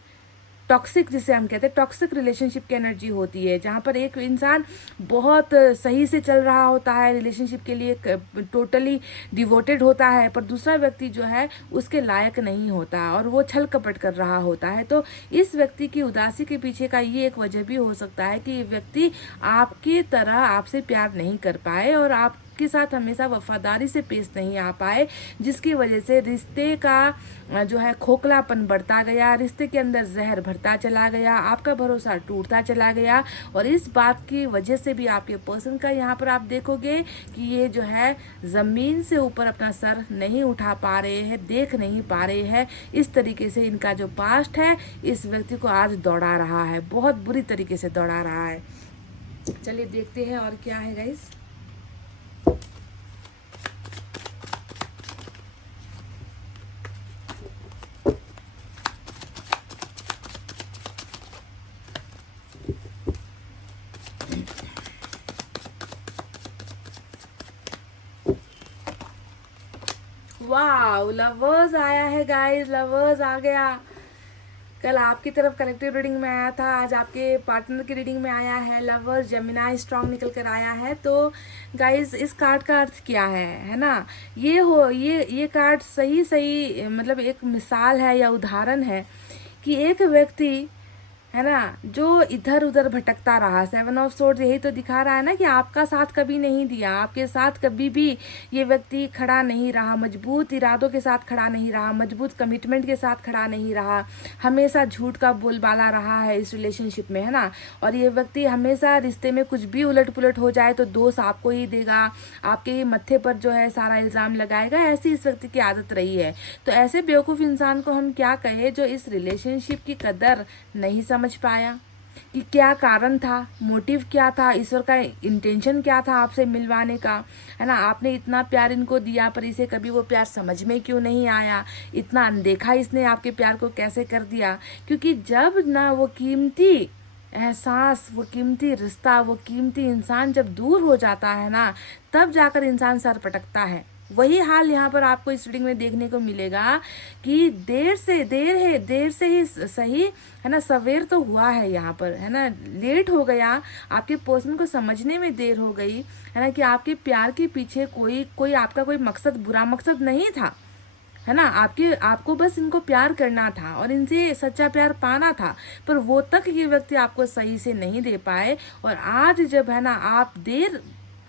टॉक्सिक, जिसे हम कहते हैं टॉक्सिक रिलेशनशिप की एनर्जी होती है, जहाँ पर एक इंसान बहुत सही से चल रहा होता है, रिलेशनशिप के लिए टोटली डिवोटेड होता है, पर दूसरा व्यक्ति जो है उसके लायक नहीं होता और वो छल कपट कर रहा होता है। तो इस व्यक्ति की उदासी के पीछे का ये एक वजह भी हो सकता है कि ये व्यक्ति आपकी तरह आपसे प्यार नहीं कर पाए और आप के साथ हमेशा वफादारी से पेश नहीं आ पाए, जिसकी वजह से रिश्ते का जो है खोखलापन बढ़ता गया, रिश्ते के अंदर जहर भरता चला गया, आपका भरोसा टूटता चला गया। और इस बात की वजह से भी आपके पर्सन का यहाँ पर आप देखोगे कि ये जो है ज़मीन से ऊपर अपना सर नहीं उठा पा रहे हैं, देख नहीं पा रहे हैं। इस तरीके से इनका जो पास्ट है इस व्यक्ति को आज दौड़ा रहा है, बहुत बुरी तरीके से दौड़ा रहा है। चलिए देखते हैं और क्या है गाइस। वाह, लवर्स आया है गाइस, लवर्स आ गया। कल आपकी तरफ कलेक्टिव रीडिंग में आया था, आज आपके पार्टनर की रीडिंग में आया है लवर्स, जेमिनाई स्ट्रांग निकल कर आया है। तो गाइस इस कार्ड का अर्थ क्या है ना, ये कार्ड सही मतलब एक मिसाल है या उदाहरण है कि एक व्यक्ति है ना, जो इधर उधर भटकता रहा। 7 ऑफ सोर्ड्स यही तो दिखा रहा है ना कि आपका साथ कभी नहीं दिया, आपके साथ कभी भी ये व्यक्ति खड़ा नहीं रहा, मजबूत इरादों के साथ खड़ा नहीं रहा, मजबूत कमिटमेंट के साथ खड़ा नहीं रहा, हमेशा झूठ का बोलबाला रहा है इस रिलेशनशिप में, है ना। और ये व्यक्ति हमेशा रिश्ते में कुछ भी उलट पुलट हो जाए तो दोष आपको ही देगा, आपके ही मत्थे पर जो है सारा इल्ज़ाम लगाएगा। ऐसी इस व्यक्ति की आदत रही है। तो ऐसे बेवकूफ़ इंसान को हम क्या कहें जो इस रिलेशनशिप की कदर नहीं समझ पाया कि क्या कारण था, मोटिव क्या था, ईश्वर का इंटेंशन क्या था आपसे मिलवाने का, है ना। आपने इतना प्यार इनको दिया पर इसे कभी वो प्यार समझ में क्यों नहीं आया, इतना अनदेखा इसने आपके प्यार को कैसे कर दिया। क्योंकि जब ना वो कीमती एहसास, वो कीमती रिश्ता, वो कीमती इंसान जब दूर हो जाता है ना, तब जाकर इंसान सर पटकता है। वही हाल यहाँ पर आपको इस रीडिंग में देखने को मिलेगा कि देर से ही सही, है ना, सवेर तो हुआ है यहाँ पर, है ना, लेट हो गया, आपके पर्सन को समझने में देर हो गई, है ना, कि आपके प्यार के पीछे कोई आपका कोई मकसद, बुरा मकसद नहीं था, है ना। आपको बस इनको प्यार करना था और इनसे सच्चा प्यार पाना था, पर वो तक ये व्यक्ति आपको सही से नहीं दे पाए। और आज जब, है ना, आप देर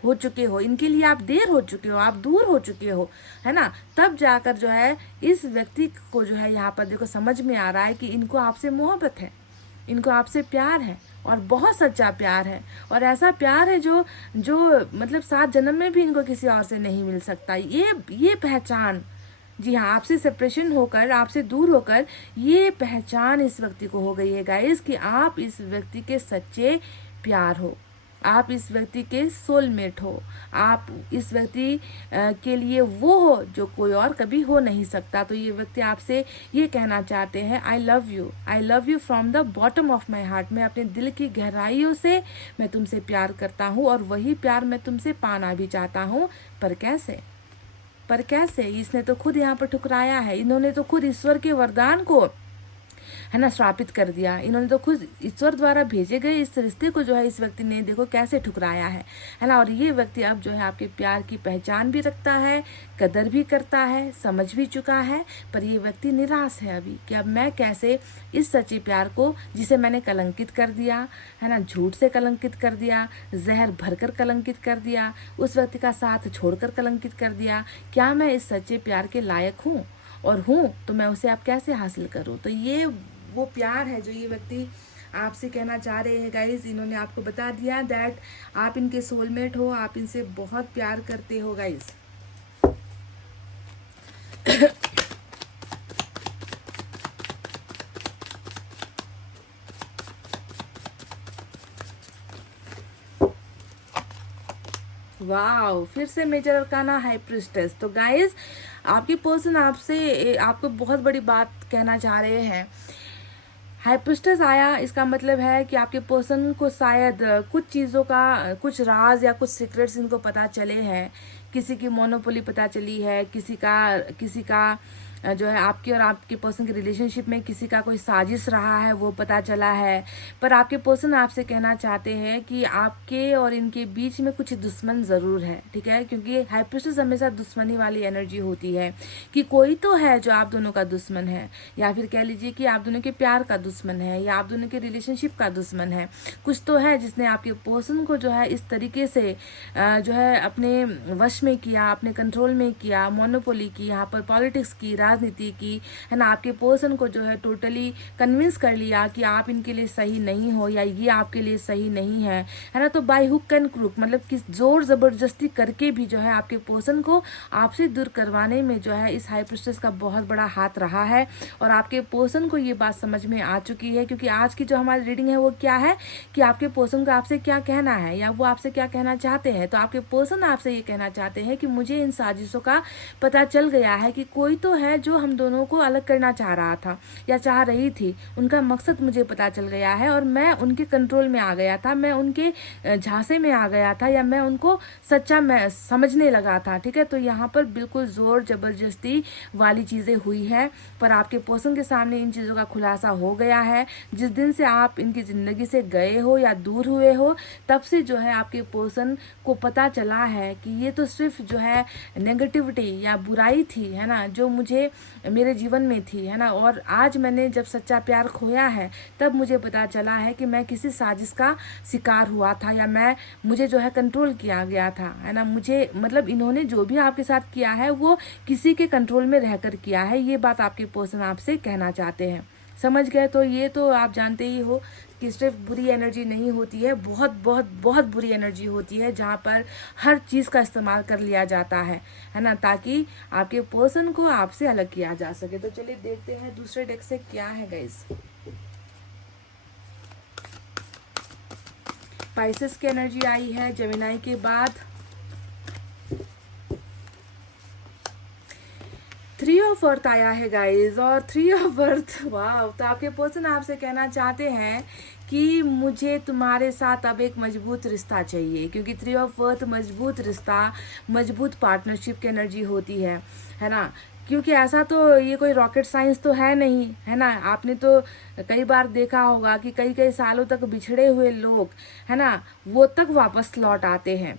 हो चुके हो, इनके लिए आप देर हो चुके हो, आप दूर हो चुके हो, है ना, तब जाकर जो है इस व्यक्ति को जो है यहाँ पर देखो समझ में आ रहा है कि इनको आपसे मोहब्बत है, इनको आपसे प्यार है और बहुत सच्चा प्यार है। और ऐसा प्यार है जो जो मतलब 7 जन्म में भी इनको किसी और से नहीं मिल सकता। ये पहचान, जी हाँ, आपसे सेपरेशन होकर, आपसे दूर होकर ये पहचान इस व्यक्ति को हो गई है गाइस कि आप इस व्यक्ति के सच्चे प्यार हो, आप इस व्यक्ति के सोलमेट हो, आप इस व्यक्ति के लिए वो हो जो कोई और कभी हो नहीं सकता। तो ये व्यक्ति आपसे ये कहना चाहते हैं, I love you from the bottom of my heart. मैं अपने दिल की गहराइयों से मैं तुमसे प्यार करता हूँ और वही प्यार मैं तुमसे पाना भी चाहता हूँ। पर कैसे? इसने तो खुद यहाँ पर ठुकराया है, इन्होंने तो खुद ईश्वर के वरदान को, है ना, श्रापित कर दिया। इन्होंने तो खुद ईश्वर द्वारा भेजे गए इस रिश्ते को जो है इस व्यक्ति ने देखो कैसे ठुकराया है ना। और ये व्यक्ति अब जो है आपके प्यार की पहचान भी रखता है, कदर भी करता है, समझ भी चुका है, पर ये व्यक्ति निराश है अभी कि अब मैं कैसे इस सच्चे प्यार को, जिसे मैंने कलंकित कर दिया, है ना, झूठ से कलंकित कर दिया, जहर भरकर कलंकित कर दिया, उस व्यक्ति का साथ छोड़कर कलंकित कर दिया, क्या मैं इस सच्चे प्यार के लायक हूँ? और हूँ तो मैं उसे अब कैसे हासिल करूँ? तो ये वो प्यार है जो ये व्यक्ति आपसे कहना चाह रहे हैं गाइज। इन्होंने आपको बता दिया दैट आप इनके सोलमेट हो, आप इनसे बहुत प्यार करते हो गाइज। वाओ, फिर से मेजर अरकाना हाई प्रिस्टेस। तो गाइज आपकी पर्सन आपसे आपको बहुत बड़ी बात कहना चाह रहे हैं। हाई प्रिस्टेस आया, इसका मतलब है कि आपके पर्सन को शायद कुछ चीज़ों का, कुछ राज या कुछ सीक्रेट्स इनको पता चले हैं। किसी की मोनोपोली पता चली है, किसी का जो है आपके और आपके पर्सन के रिलेशनशिप में किसी का कोई साजिश रहा है वो पता चला है। पर आपके पर्सन आपसे कहना चाहते हैं कि आपके और इनके बीच में कुछ दुश्मन ज़रूर है, ठीक है, क्योंकि हाई प्रिस्टेस हमेशा दुश्मनी वाली एनर्जी होती है कि कोई तो है जो आप दोनों का दुश्मन है, या फिर कह लीजिए कि आप दोनों के प्यार का दुश्मन है, या आप दोनों के रिलेशनशिप का दुश्मन है। कुछ तो है जिसने आपके पर्सन को जो है इस तरीके से जो है अपने वश में किया, अपने कंट्रोल में किया, मोनोपोली की, यहाँ पर पॉलिटिक्स की, राजनीति की, है ना। आपके पर्सन को जो है टोटली कन्विंस कर लिया कि आप इनके लिए सही नहीं हो या ये आपके लिए सही नहीं है ना। तो बाय हुक एंड क्रूक, मतलब किस जोर जबरदस्ती करके भी जो है आपके पर्सन को आपसे दूर करवाने में जो है इस हाई प्रिस्टेस का बहुत बड़ा हाथ रहा है। और आपके पर्सन को ये बात समझ में आ चुकी है, क्योंकि आज की जो हमारी रीडिंग है वो क्या है कि आपके पर्सन को आपसे क्या कहना है या वो आपसे क्या कहना चाहते हैं। तो आपके पर्सन आपसे ये कहना चाहते हैं कि मुझे इन साजिशों का पता चल गया है कि कोई तो है जो हम दोनों को अलग करना चाह रहा था या चाह रही थी। उनका मकसद मुझे पता चल गया है और मैं उनके कंट्रोल में आ गया था, मैं उनके झांसे में आ गया था, या मैं उनको सच्चा मैं समझने लगा था, ठीक है। तो यहाँ पर बिल्कुल जोर जबरदस्ती वाली चीज़ें हुई है, पर आपके पर्सन के सामने इन चीज़ों का खुलासा हो गया है। जिस दिन से आप इनकी ज़िंदगी से गए हो या दूर हुए हो, तब से जो है आपके पर्सन को पता चला है कि ये तो सिर्फ जो है नेगेटिविटी या बुराई थी, है ना, जो मुझे मेरे जीवन में थी, है ना। और आज मैंने जब सच्चा प्यार खोया है तब मुझे पता चला है कि मैं किसी साजिश का शिकार हुआ था, या मुझे जो है कंट्रोल किया गया था, है ना। मुझे मतलब इन्होंने जो भी आपके साथ किया है वो किसी के कंट्रोल में रहकर किया है, ये बात आपके पर्सन आपसे कहना चाहते हैं। समझ गए? तो ये तो आप जानते ही हो कि सिर्फ बुरी एनर्जी नहीं होती है, बहुत बहुत बहुत बुरी एनर्जी होती है, जहाँ पर हर चीज़ का इस्तेमाल कर लिया जाता है ना, ताकि आपके पर्सन को आपसे अलग किया जा सके। तो चलिए देखते हैं दूसरे डेक से क्या है गाइस। पाइसेस की एनर्जी आई है जेमिनाई के बाद। 3 ऑफ अर्थ आया है गाइस, और 3 ऑफ अर्थ, वाह। तो आपके पर्सन आपसे कहना चाहते हैं कि मुझे तुम्हारे साथ अब एक मजबूत रिश्ता चाहिए, क्योंकि 3 ऑफ अर्थ मजबूत रिश्ता, मजबूत पार्टनरशिप की एनर्जी होती है ना। क्योंकि ऐसा तो ये कोई रॉकेट साइंस तो है नहीं, है ना। आपने तो कई बार देखा होगा कि कई कई सालों तक बिछड़े हुए लोग, है ना, वो तक वापस लौट आते हैं,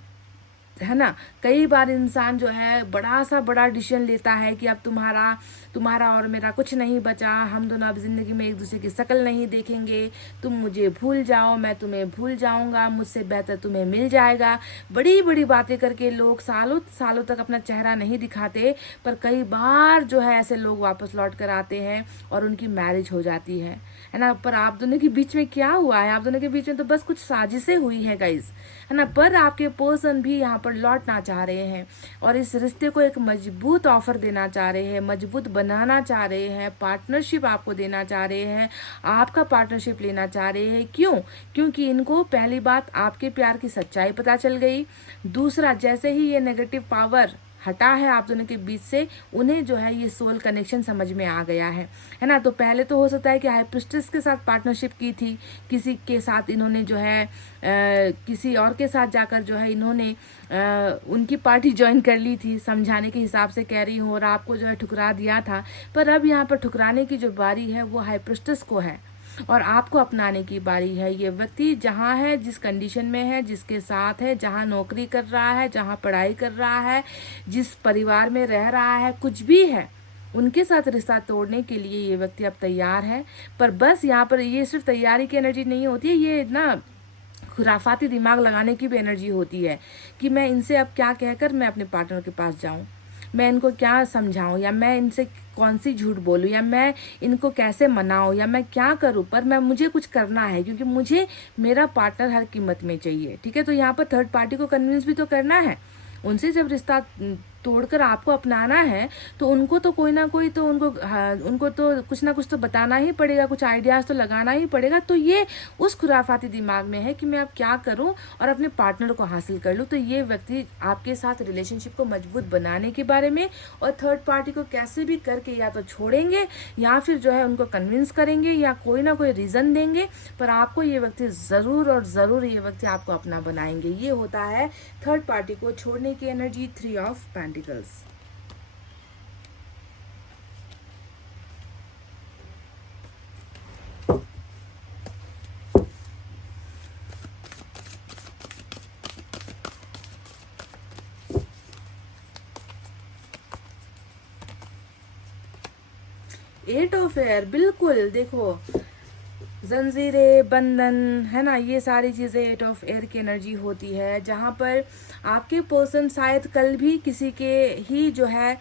है ना। कई बार इंसान जो है बड़ा डिसीजन लेता है कि अब तुम्हारा और मेरा कुछ नहीं बचा, हम दोनों अब जिंदगी में एक दूसरे की शक्ल नहीं देखेंगे, तुम मुझे भूल जाओ, मैं तुम्हें भूल जाऊंगा, मुझसे बेहतर तुम्हें मिल जाएगा। बड़ी बड़ी बातें करके लोग सालों सालों तक अपना चेहरा नहीं दिखाते, पर कई बार जो है ऐसे लोग वापस लौट कर आते हैं और उनकी मैरिज हो जाती है ना। पर आप दोनों के बीच में क्या हुआ है? आप दोनों के बीच में तो बस कुछ साजिशें हुई है गाइस, है ना। पर आपके पर्सन भी यहाँ पर लौटना चाह रहे हैं और इस रिश्ते को एक मजबूत ऑफर देना चाह रहे हैं, मजबूत बनाना चाह रहे हैं, पार्टनरशिप आपको देना चाह रहे हैं, आपका पार्टनरशिप लेना चाह रहे हैं। क्यों? क्योंकि इनको पहली बात आपके प्यार की सच्चाई पता चल गई। दूसरा, जैसे ही ये नेगेटिव पावर हटा है आप दोनों के बीच से, उन्हें जो है ये सोल कनेक्शन समझ में आ गया है ना। तो पहले तो हो सकता है कि हाई प्रिस्टेस के साथ पार्टनरशिप की थी, किसी के साथ इन्होंने जो है किसी और के साथ जाकर जो है इन्होंने उनकी पार्टी ज्वाइन कर ली थी, समझाने के हिसाब से कह रही हूँ, और आपको जो है ठुकरा दिया था। पर अब यहाँ पर ठुकराने की जो बारी है वो हाई प्रिस्टेस को है और आपको अपनाने की बारी है। ये व्यक्ति जहाँ है, जिस कंडीशन में है, जिसके साथ है, जहाँ नौकरी कर रहा है, जहाँ पढ़ाई कर रहा है, जिस परिवार में रह रहा है, कुछ भी है, उनके साथ रिश्ता तोड़ने के लिए ये व्यक्ति अब तैयार है। पर बस यहाँ पर ये सिर्फ तैयारी की एनर्जी नहीं होती है, ये ना खुराफाती दिमाग लगाने की भी एनर्जी होती है कि मैं इनसे अब क्या कहकर मैं अपने पार्टनर के पास जाऊं, मैं इनको क्या समझाऊं, या मैं इनसे कौन सी झूठ बोलूं, या मैं इनको कैसे मनाऊं, या मैं क्या करूं। पर मुझे कुछ करना है, क्योंकि मुझे मेरा पार्टनर हर कीमत में चाहिए। ठीक है, तो यहाँ पर थर्ड पार्टी को कन्विंस भी तो करना है। उनसे जब रिश्ता तोड़कर आपको अपनाना है तो उनको तो कोई ना कोई तो उनको तो कुछ ना कुछ तो बताना ही पड़ेगा, कुछ आइडियाज तो लगाना ही पड़ेगा। तो ये उस खुराफाती दिमाग में है कि मैं अब क्या करूं और अपने पार्टनर को हासिल कर लूं। तो ये व्यक्ति आपके साथ रिलेशनशिप को मजबूत बनाने के बारे में और थर्ड पार्टी को कैसे भी करके या तो छोड़ेंगे या फिर जो है उनको कन्विंस करेंगे या कोई ना कोई रीजन देंगे, पर आपको ये व्यक्ति जरूर और जरूर ये व्यक्ति आपको अपना बनाएंगे। ये होता है थर्ड पार्टी को छोड़ने की energy, 3 of pentacles. Eight of air, बिल्कुल देखो, जंजीरें, बंधन, है ना, ये सारी चीज़ें एट ऑफ एयर की एनर्जी होती है, जहाँ पर आपके पर्सन शायद कल भी किसी के ही जो है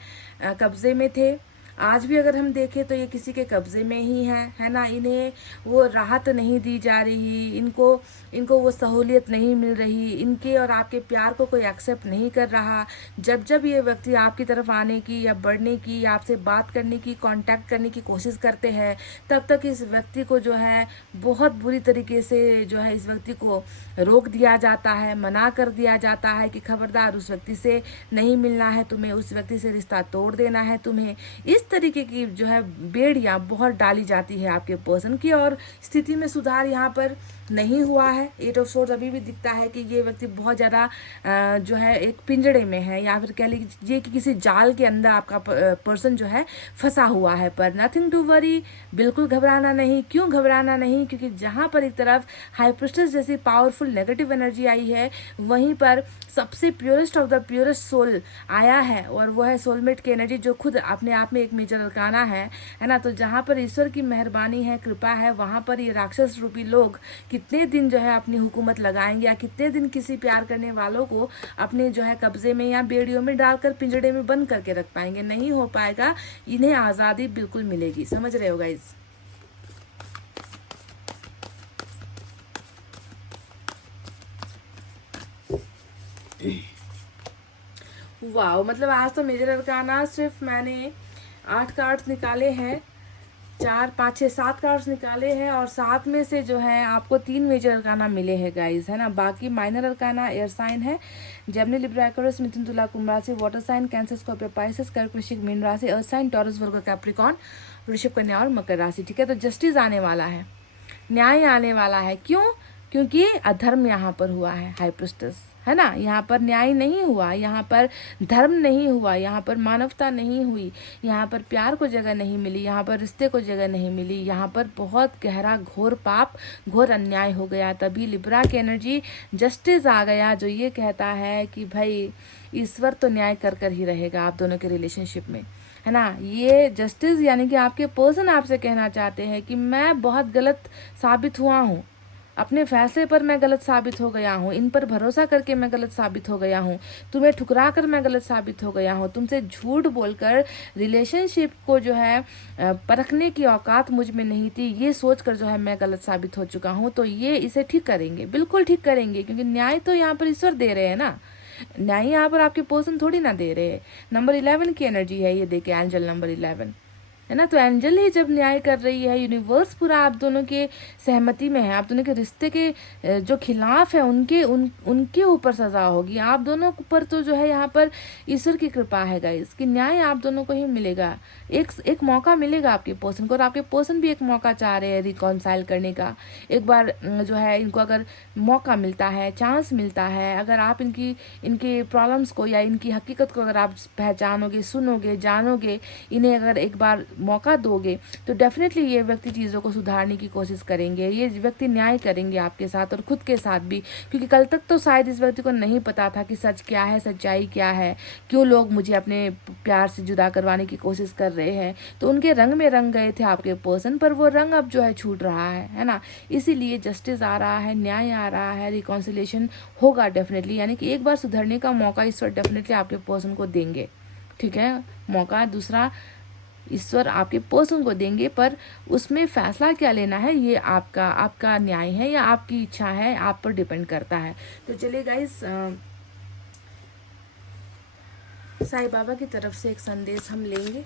कब्जे में थे। आज भी अगर हम देखें तो ये किसी के कब्जे में ही है ना। इन्हें वो राहत नहीं दी जा रही, इनको वो सहूलियत नहीं मिल रही, इनके और आपके प्यार को कोई एक्सेप्ट नहीं कर रहा। जब जब ये व्यक्ति आपकी तरफ आने की या बढ़ने की या आपसे बात करने की, कांटेक्ट करने की कोशिश करते हैं, तब तक इस व्यक्ति को जो है बहुत बुरी तरीके से जो है इस व्यक्ति को रोक दिया जाता है, मना कर दिया जाता है कि खबरदार उस व्यक्ति से नहीं मिलना है तुम्हें, उस व्यक्ति से रिश्ता तोड़ देना है तुम्हें। इस तरीके की जो है बेड़ियां बहुत डाली जाती है आपके पर्सन की, और स्थिति में सुधार यहाँ पर नहीं हुआ है। 8 ऑफ सोर्ड्स अभी भी दिखता है कि ये व्यक्ति बहुत ज़्यादा जो है एक पिंजड़े में है, या फिर कह लीजिए कि किसी जाल के अंदर आपका पर्सन जो है फंसा हुआ है। पर नथिंग टू वरी, बिल्कुल घबराना नहीं। क्यों घबराना नहीं? क्योंकि जहाँ पर एक तरफ हाई प्रिस्टेस जैसी पावरफुल नेगेटिव एनर्जी आई है, वहीं पर सबसे purest of the purest soul आया है, और वो है सोलमेट की एनर्जी, जो खुद अपने आप में एक मेजर अरकाना है ना। तो जहाँ पर ईश्वर की मेहरबानी है, कृपा है, वहाँ पर ये राक्षस रूपी लोग कितने दिन जो है अपनी हुकूमत लगाएंगे, या कितने दिन किसी प्यार करने वालों को अपने जो है कब्जे में या बेड़ियों में डालकर पिंजड़े में बंद करके रख पाएंगे। नहीं हो पाएगा, इन्हें आज़ादी बिल्कुल मिलेगी। समझ रहे हो गाइस? वाह, मतलब आज तो मेजर अरकाना सिर्फ मैंने 8 कार्ड्स निकाले हैं, 4 5 6 7 कार्ड्स निकाले हैं, और 7 में से जो है आपको 3 मेजर अरकाना मिले हैं गाइस, है ना। बाकी माइनर अरकाना एयर साइन है, Gemini, Libra, Aquarius, Mithun, Tula, Kumbh राशि, water sign, Cancer, Scorpio, Pisces, Kark, Vrishchik, Meen राशि, earth sign, Taurus, Virgo, Capricorn, Vrishabh, Kanya और मकर राशि। ठीक है, तो जस्टिस आने वाला है, न्याय आने वाला है। क्यों? क्योंकि अधर्म यहाँ पर हुआ है, हाई प्रिस्टेस, है ना। यहाँ पर न्याय नहीं हुआ, यहाँ पर धर्म नहीं हुआ, यहाँ पर मानवता नहीं हुई, यहाँ पर प्यार को जगह नहीं मिली, यहाँ पर रिश्ते को जगह नहीं मिली, यहाँ पर बहुत गहरा घोर पाप, घोर अन्याय हो गया। तभी लिब्रा की एनर्जी जस्टिस आ गया, जो ये कहता है कि भाई ईश्वर तो न्याय कर कर ही रहेगा आप दोनों के रिलेशनशिप में, है ना। ये जस्टिस यानी कि आपके पर्सन आपसे कहना चाहते हैं कि मैं बहुत गलत साबित हुआ हूँ, अपने फैसले पर मैं गलत साबित हो गया हूँ, इन पर भरोसा करके मैं गलत साबित हो गया हूँ, तुम्हें ठुकरा कर मैं गलत साबित हो गया हूँ, तुमसे झूठ बोलकर रिलेशनशिप को जो है परखने की औकात मुझ में नहीं थी, ये सोच कर जो है मैं गलत साबित हो चुका हूँ। तो ये इसे ठीक करेंगे, बिल्कुल ठीक करेंगे, क्योंकि न्याय तो यहाँ पर ईश्वर दे रहे हैं ना, न्याय यहाँ पर आपके पर्सन थोड़ी ना दे रहे हैं। नंबर 11 की एनर्जी है ये, देखे एंजल नंबर 11, है ना। तो एंजल ही जब न्याय कर रही है, यूनिवर्स पूरा आप दोनों के सहमति में है, आप दोनों के रिश्ते के जो खिलाफ है उनके ऊपर सजा होगी, आप दोनों पर तो जो है यहाँ पर ईश्वर की कृपा है गाइस, कि न्याय आप दोनों को ही मिलेगा, एक मौका मिलेगा आपके पर्सन को, और आपके पर्सन भी एक मौका चाह रहे हैं रिकॉन्साइल करने का। एक बार जो है इनको अगर मौका मिलता है, चांस मिलता है, अगर आप इनकी प्रॉब्लम्स को या इनकी हकीकत को अगर आप पहचानोगे, सुनोगे, जानोगे, इन्हें अगर एक बार मौका दोगे, तो डेफिनेटली ये व्यक्ति चीज़ों को सुधारने की कोशिश करेंगे, ये व्यक्ति न्याय करेंगे आपके साथ और खुद के साथ भी। क्योंकि कल तक तो शायद इस व्यक्ति को नहीं पता था कि सच क्या है, सच्चाई क्या है, क्यों लोग मुझे अपने प्यार से जुदा करवाने की कोशिश कर रहे हैं। तो उनके रंग में रंग गए थे आपके पर्सन, पर वो रंग अब जो है छूट रहा है ना। इसीलिए जस्टिस आ रहा है, न्याय आ रहा है, रिकॉन्सिलेशन होगा डेफिनेटली, यानी कि एक बार सुधरने का मौका ईश्वर डेफिनेटली आपके पर्सन को देंगे। ठीक है, मौका दूसरा ईश्वर आपके पर्सन को देंगे, पर उसमें फैसला क्या लेना है ये आपका न्याय है या आपकी इच्छा है, आप पर डिपेंड करता है। तो चलिए गाइस, साईं बाबा की तरफ से एक संदेश हम लेंगे।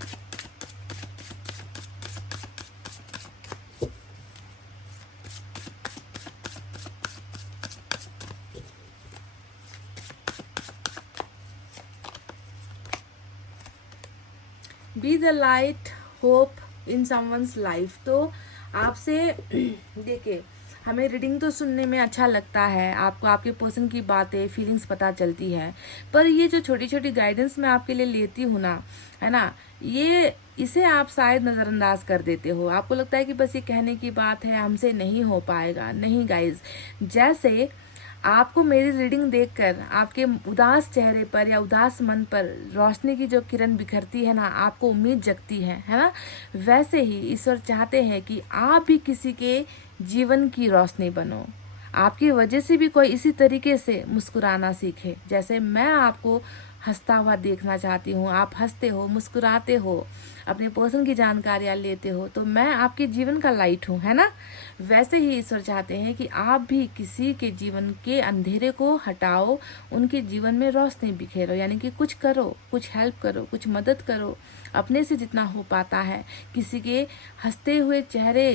Be the light hope in someone's life. तो आपसे देखिए, हमें रीडिंग तो सुनने में अच्छा लगता है, आपको आपके पर्सन की बातें, फीलिंग्स पता चलती है, पर ये जो छोटी छोटी गाइडेंस मैं आपके लिए लेती हूँ ना, है ना, इसे आप शायद नज़रअंदाज कर देते हो। आपको लगता है कि बस ये कहने की बात है, हमसे नहीं हो पाएगा। नहीं गाइज, जैसे आपको मेरी रीडिंग देखकर आपके उदास चेहरे पर या उदास मन पर रोशनी की जो किरण बिखरती है ना, आपको उम्मीद जगती है ना, वैसे ही ईश्वर चाहते हैं कि आप भी किसी के जीवन की रोशनी बनो, आपकी वजह से भी कोई इसी तरीके से मुस्कुराना सीखे, जैसे मैं आपको हंसता हुआ देखना चाहती हूँ। आप हंसते हो, मुस्कुराते हो, अपने पर्सन की जानकारियाँ लेते हो, तो मैं आपके जीवन का लाइट हूँ, है ना। वैसे ही ईश्वर चाहते हैं कि आप भी किसी के जीवन के अंधेरे को हटाओ, उनके जीवन में रोशनी बिखेरो, यानी कि कुछ करो, कुछ हेल्प करो, कुछ मदद करो, अपने से जितना हो पाता है। किसी के हंसते हुए चेहरे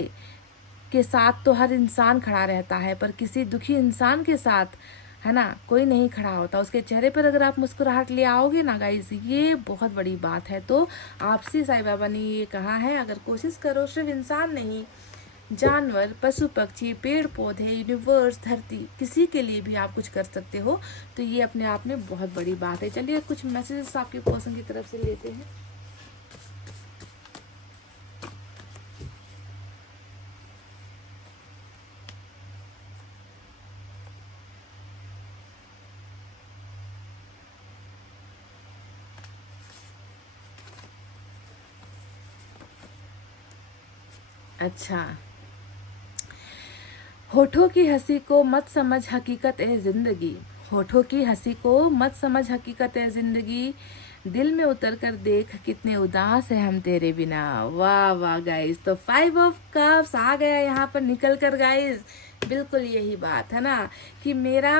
के साथ तो हर इंसान खड़ा रहता है, पर किसी दुखी इंसान के साथ, है ना, कोई नहीं खड़ा होता। उसके चेहरे पर अगर आप मुस्कुराहट ले आओगे ना गाइस, ये बहुत बड़ी बात है। तो आपसे साईं बाबा ने ये कहा है, अगर कोशिश करो, सिर्फ इंसान नहीं, जानवर, पशु पक्षी, पेड़ पौधे, यूनिवर्स, धरती, किसी के लिए भी आप कुछ कर सकते हो, तो ये अपने आप में बहुत बड़ी बात है। चलिए कुछ मैसेजेस आपके पर्सन की तरफ से लेते हैं। अच्छा, होठों की हंसी को मत समझ हकीकत है जिंदगी, होठों की हंसी को मत समझ हकीकत है जिंदगी, दिल में उतर कर देख कितने उदास है हम तेरे बिना। वाह वाह गाइस, तो 5 ऑफ कप्स आ गया यहाँ पर निकल कर गाइस। बिल्कुल यही बात है ना कि मेरा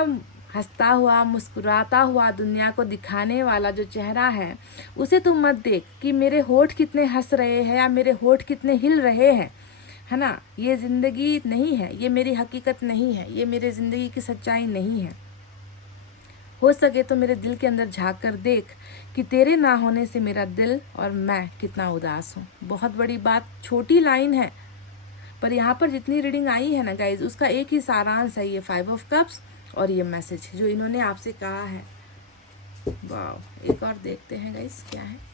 हंसता हुआ मुस्कुराता हुआ दुनिया को दिखाने वाला जो चेहरा है उसे तुम मत देख कि मेरे होठ कितने हंस रहे हैं या मेरे होठ कितने हिल रहे हैं, है ना। ये ज़िंदगी नहीं है, ये मेरी हकीकत नहीं है, ये मेरे ज़िंदगी की सच्चाई नहीं है। हो सके तो मेरे दिल के अंदर झांक कर देख कि तेरे ना होने से मेरा दिल और मैं कितना उदास हूँ। बहुत बड़ी बात, छोटी लाइन है, पर यहाँ पर जितनी रीडिंग आई है ना गाइज, उसका एक ही सारांश है ये 5 ऑफ कप्स और ये मैसेज जो इन्होंने आपसे कहा है। वाह, एक और देखते हैं गाइज क्या है।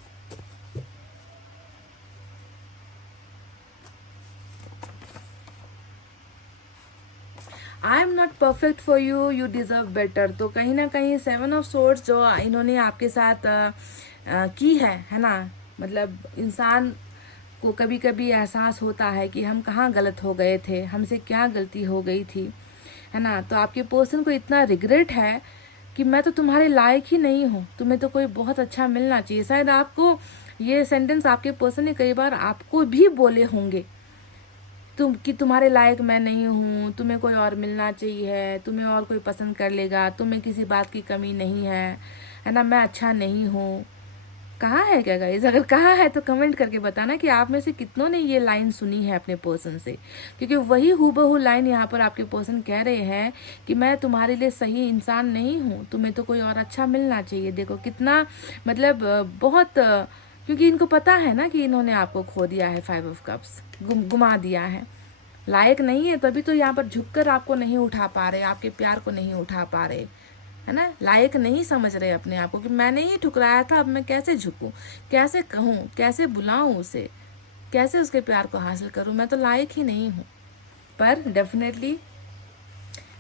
I am not perfect for you, you deserve better. तो कहीं ना कहीं 7 ऑफ सोर्ड्स जो इन्होंने आपके साथ की है ना, मतलब इंसान को कभी कभी एहसास होता है कि हम कहाँ गलत हो गए थे, हमसे क्या गलती हो गई थी, है ना। तो आपके पर्सन को इतना रिग्रेट है कि मैं तो तुम्हारे लायक ही नहीं हूँ, तुम्हें तो कोई बहुत अच्छा मिलना चाहिए। शायद आपको ये सेंटेंस आपके पर्सन ने कई बार आपको भी बोले होंगे कि तुम्हारे लायक मैं नहीं हूँ, तुम्हें कोई और मिलना चाहिए, तुम्हें और कोई पसंद कर लेगा, तुम्हें किसी बात की कमी नहीं है ना, मैं अच्छा नहीं हूँ। कहाँ है क्या गाइस? अगर कहाँ है तो कमेंट करके बताना कि आप में से कितनों ने ये लाइन सुनी है अपने पर्सन से, क्योंकि वही हूबहू लाइन यहाँ पर आपके पर्सन कह रहे हैं कि मैं तुम्हारे लिए सही इंसान नहीं हूँ, तुम्हें तो कोई और अच्छा मिलना चाहिए। देखो कितना मतलब बहुत क्योंकि इनको पता है ना कि इन्होंने आपको खो दिया है, 5 ऑफ कप्स गुमा दिया है, लायक नहीं है, तभी तो यहाँ पर झुककर आपको नहीं उठा पा रहे, आपके प्यार को नहीं उठा पा रहे, है ना। लायक नहीं समझ रहे अपने आप को कि मैंने ही ठुकराया था, अब मैं कैसे झुकूं, कैसे कहूँ, कैसे बुलाऊं उसे, कैसे उसके प्यार को हासिल करूं, मैं तो लायक ही नहीं हूँ। पर डेफिनेटली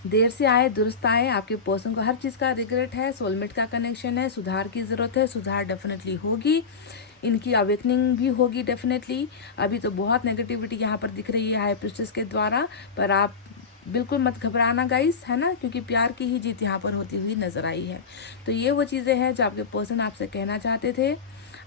देर से आए दुरुस्त आए, आपके पर्सन को हर चीज़ का रिग्रेट है, सोलमेट का कनेक्शन है, सुधार की ज़रूरत है, सुधार डेफिनेटली होगी, इनकी अवेकनिंग भी होगी डेफिनेटली। अभी तो बहुत नेगेटिविटी यहाँ पर दिख रही है हाई प्रिस्टेस के द्वारा, पर आप बिल्कुल मत घबराना गाइस, है ना, क्योंकि प्यार की ही जीत यहाँ पर होती हुई नजर आई है। तो ये वो चीज़ें हैं जो आपके पर्सन आपसे कहना चाहते थे।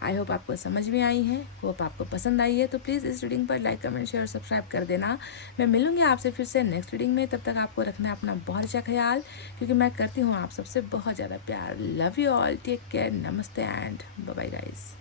आई होप आपको समझ में आई है, होप आपको पसंद आई है। तो प्लीज़ इस रीडिंग पर लाइक कमेंट शेयर सब्सक्राइब कर देना। मैं मिलूंगी आपसे फिर से नेक्स्ट रीडिंग में, तब तक आपको रखना अपना बहुत अच्छा ख्याल, क्योंकि मैं करती हूँ आप सबसे बहुत ज़्यादा प्यार। Love you all, take care, नमस्ते एंड बाय बाय गाइस।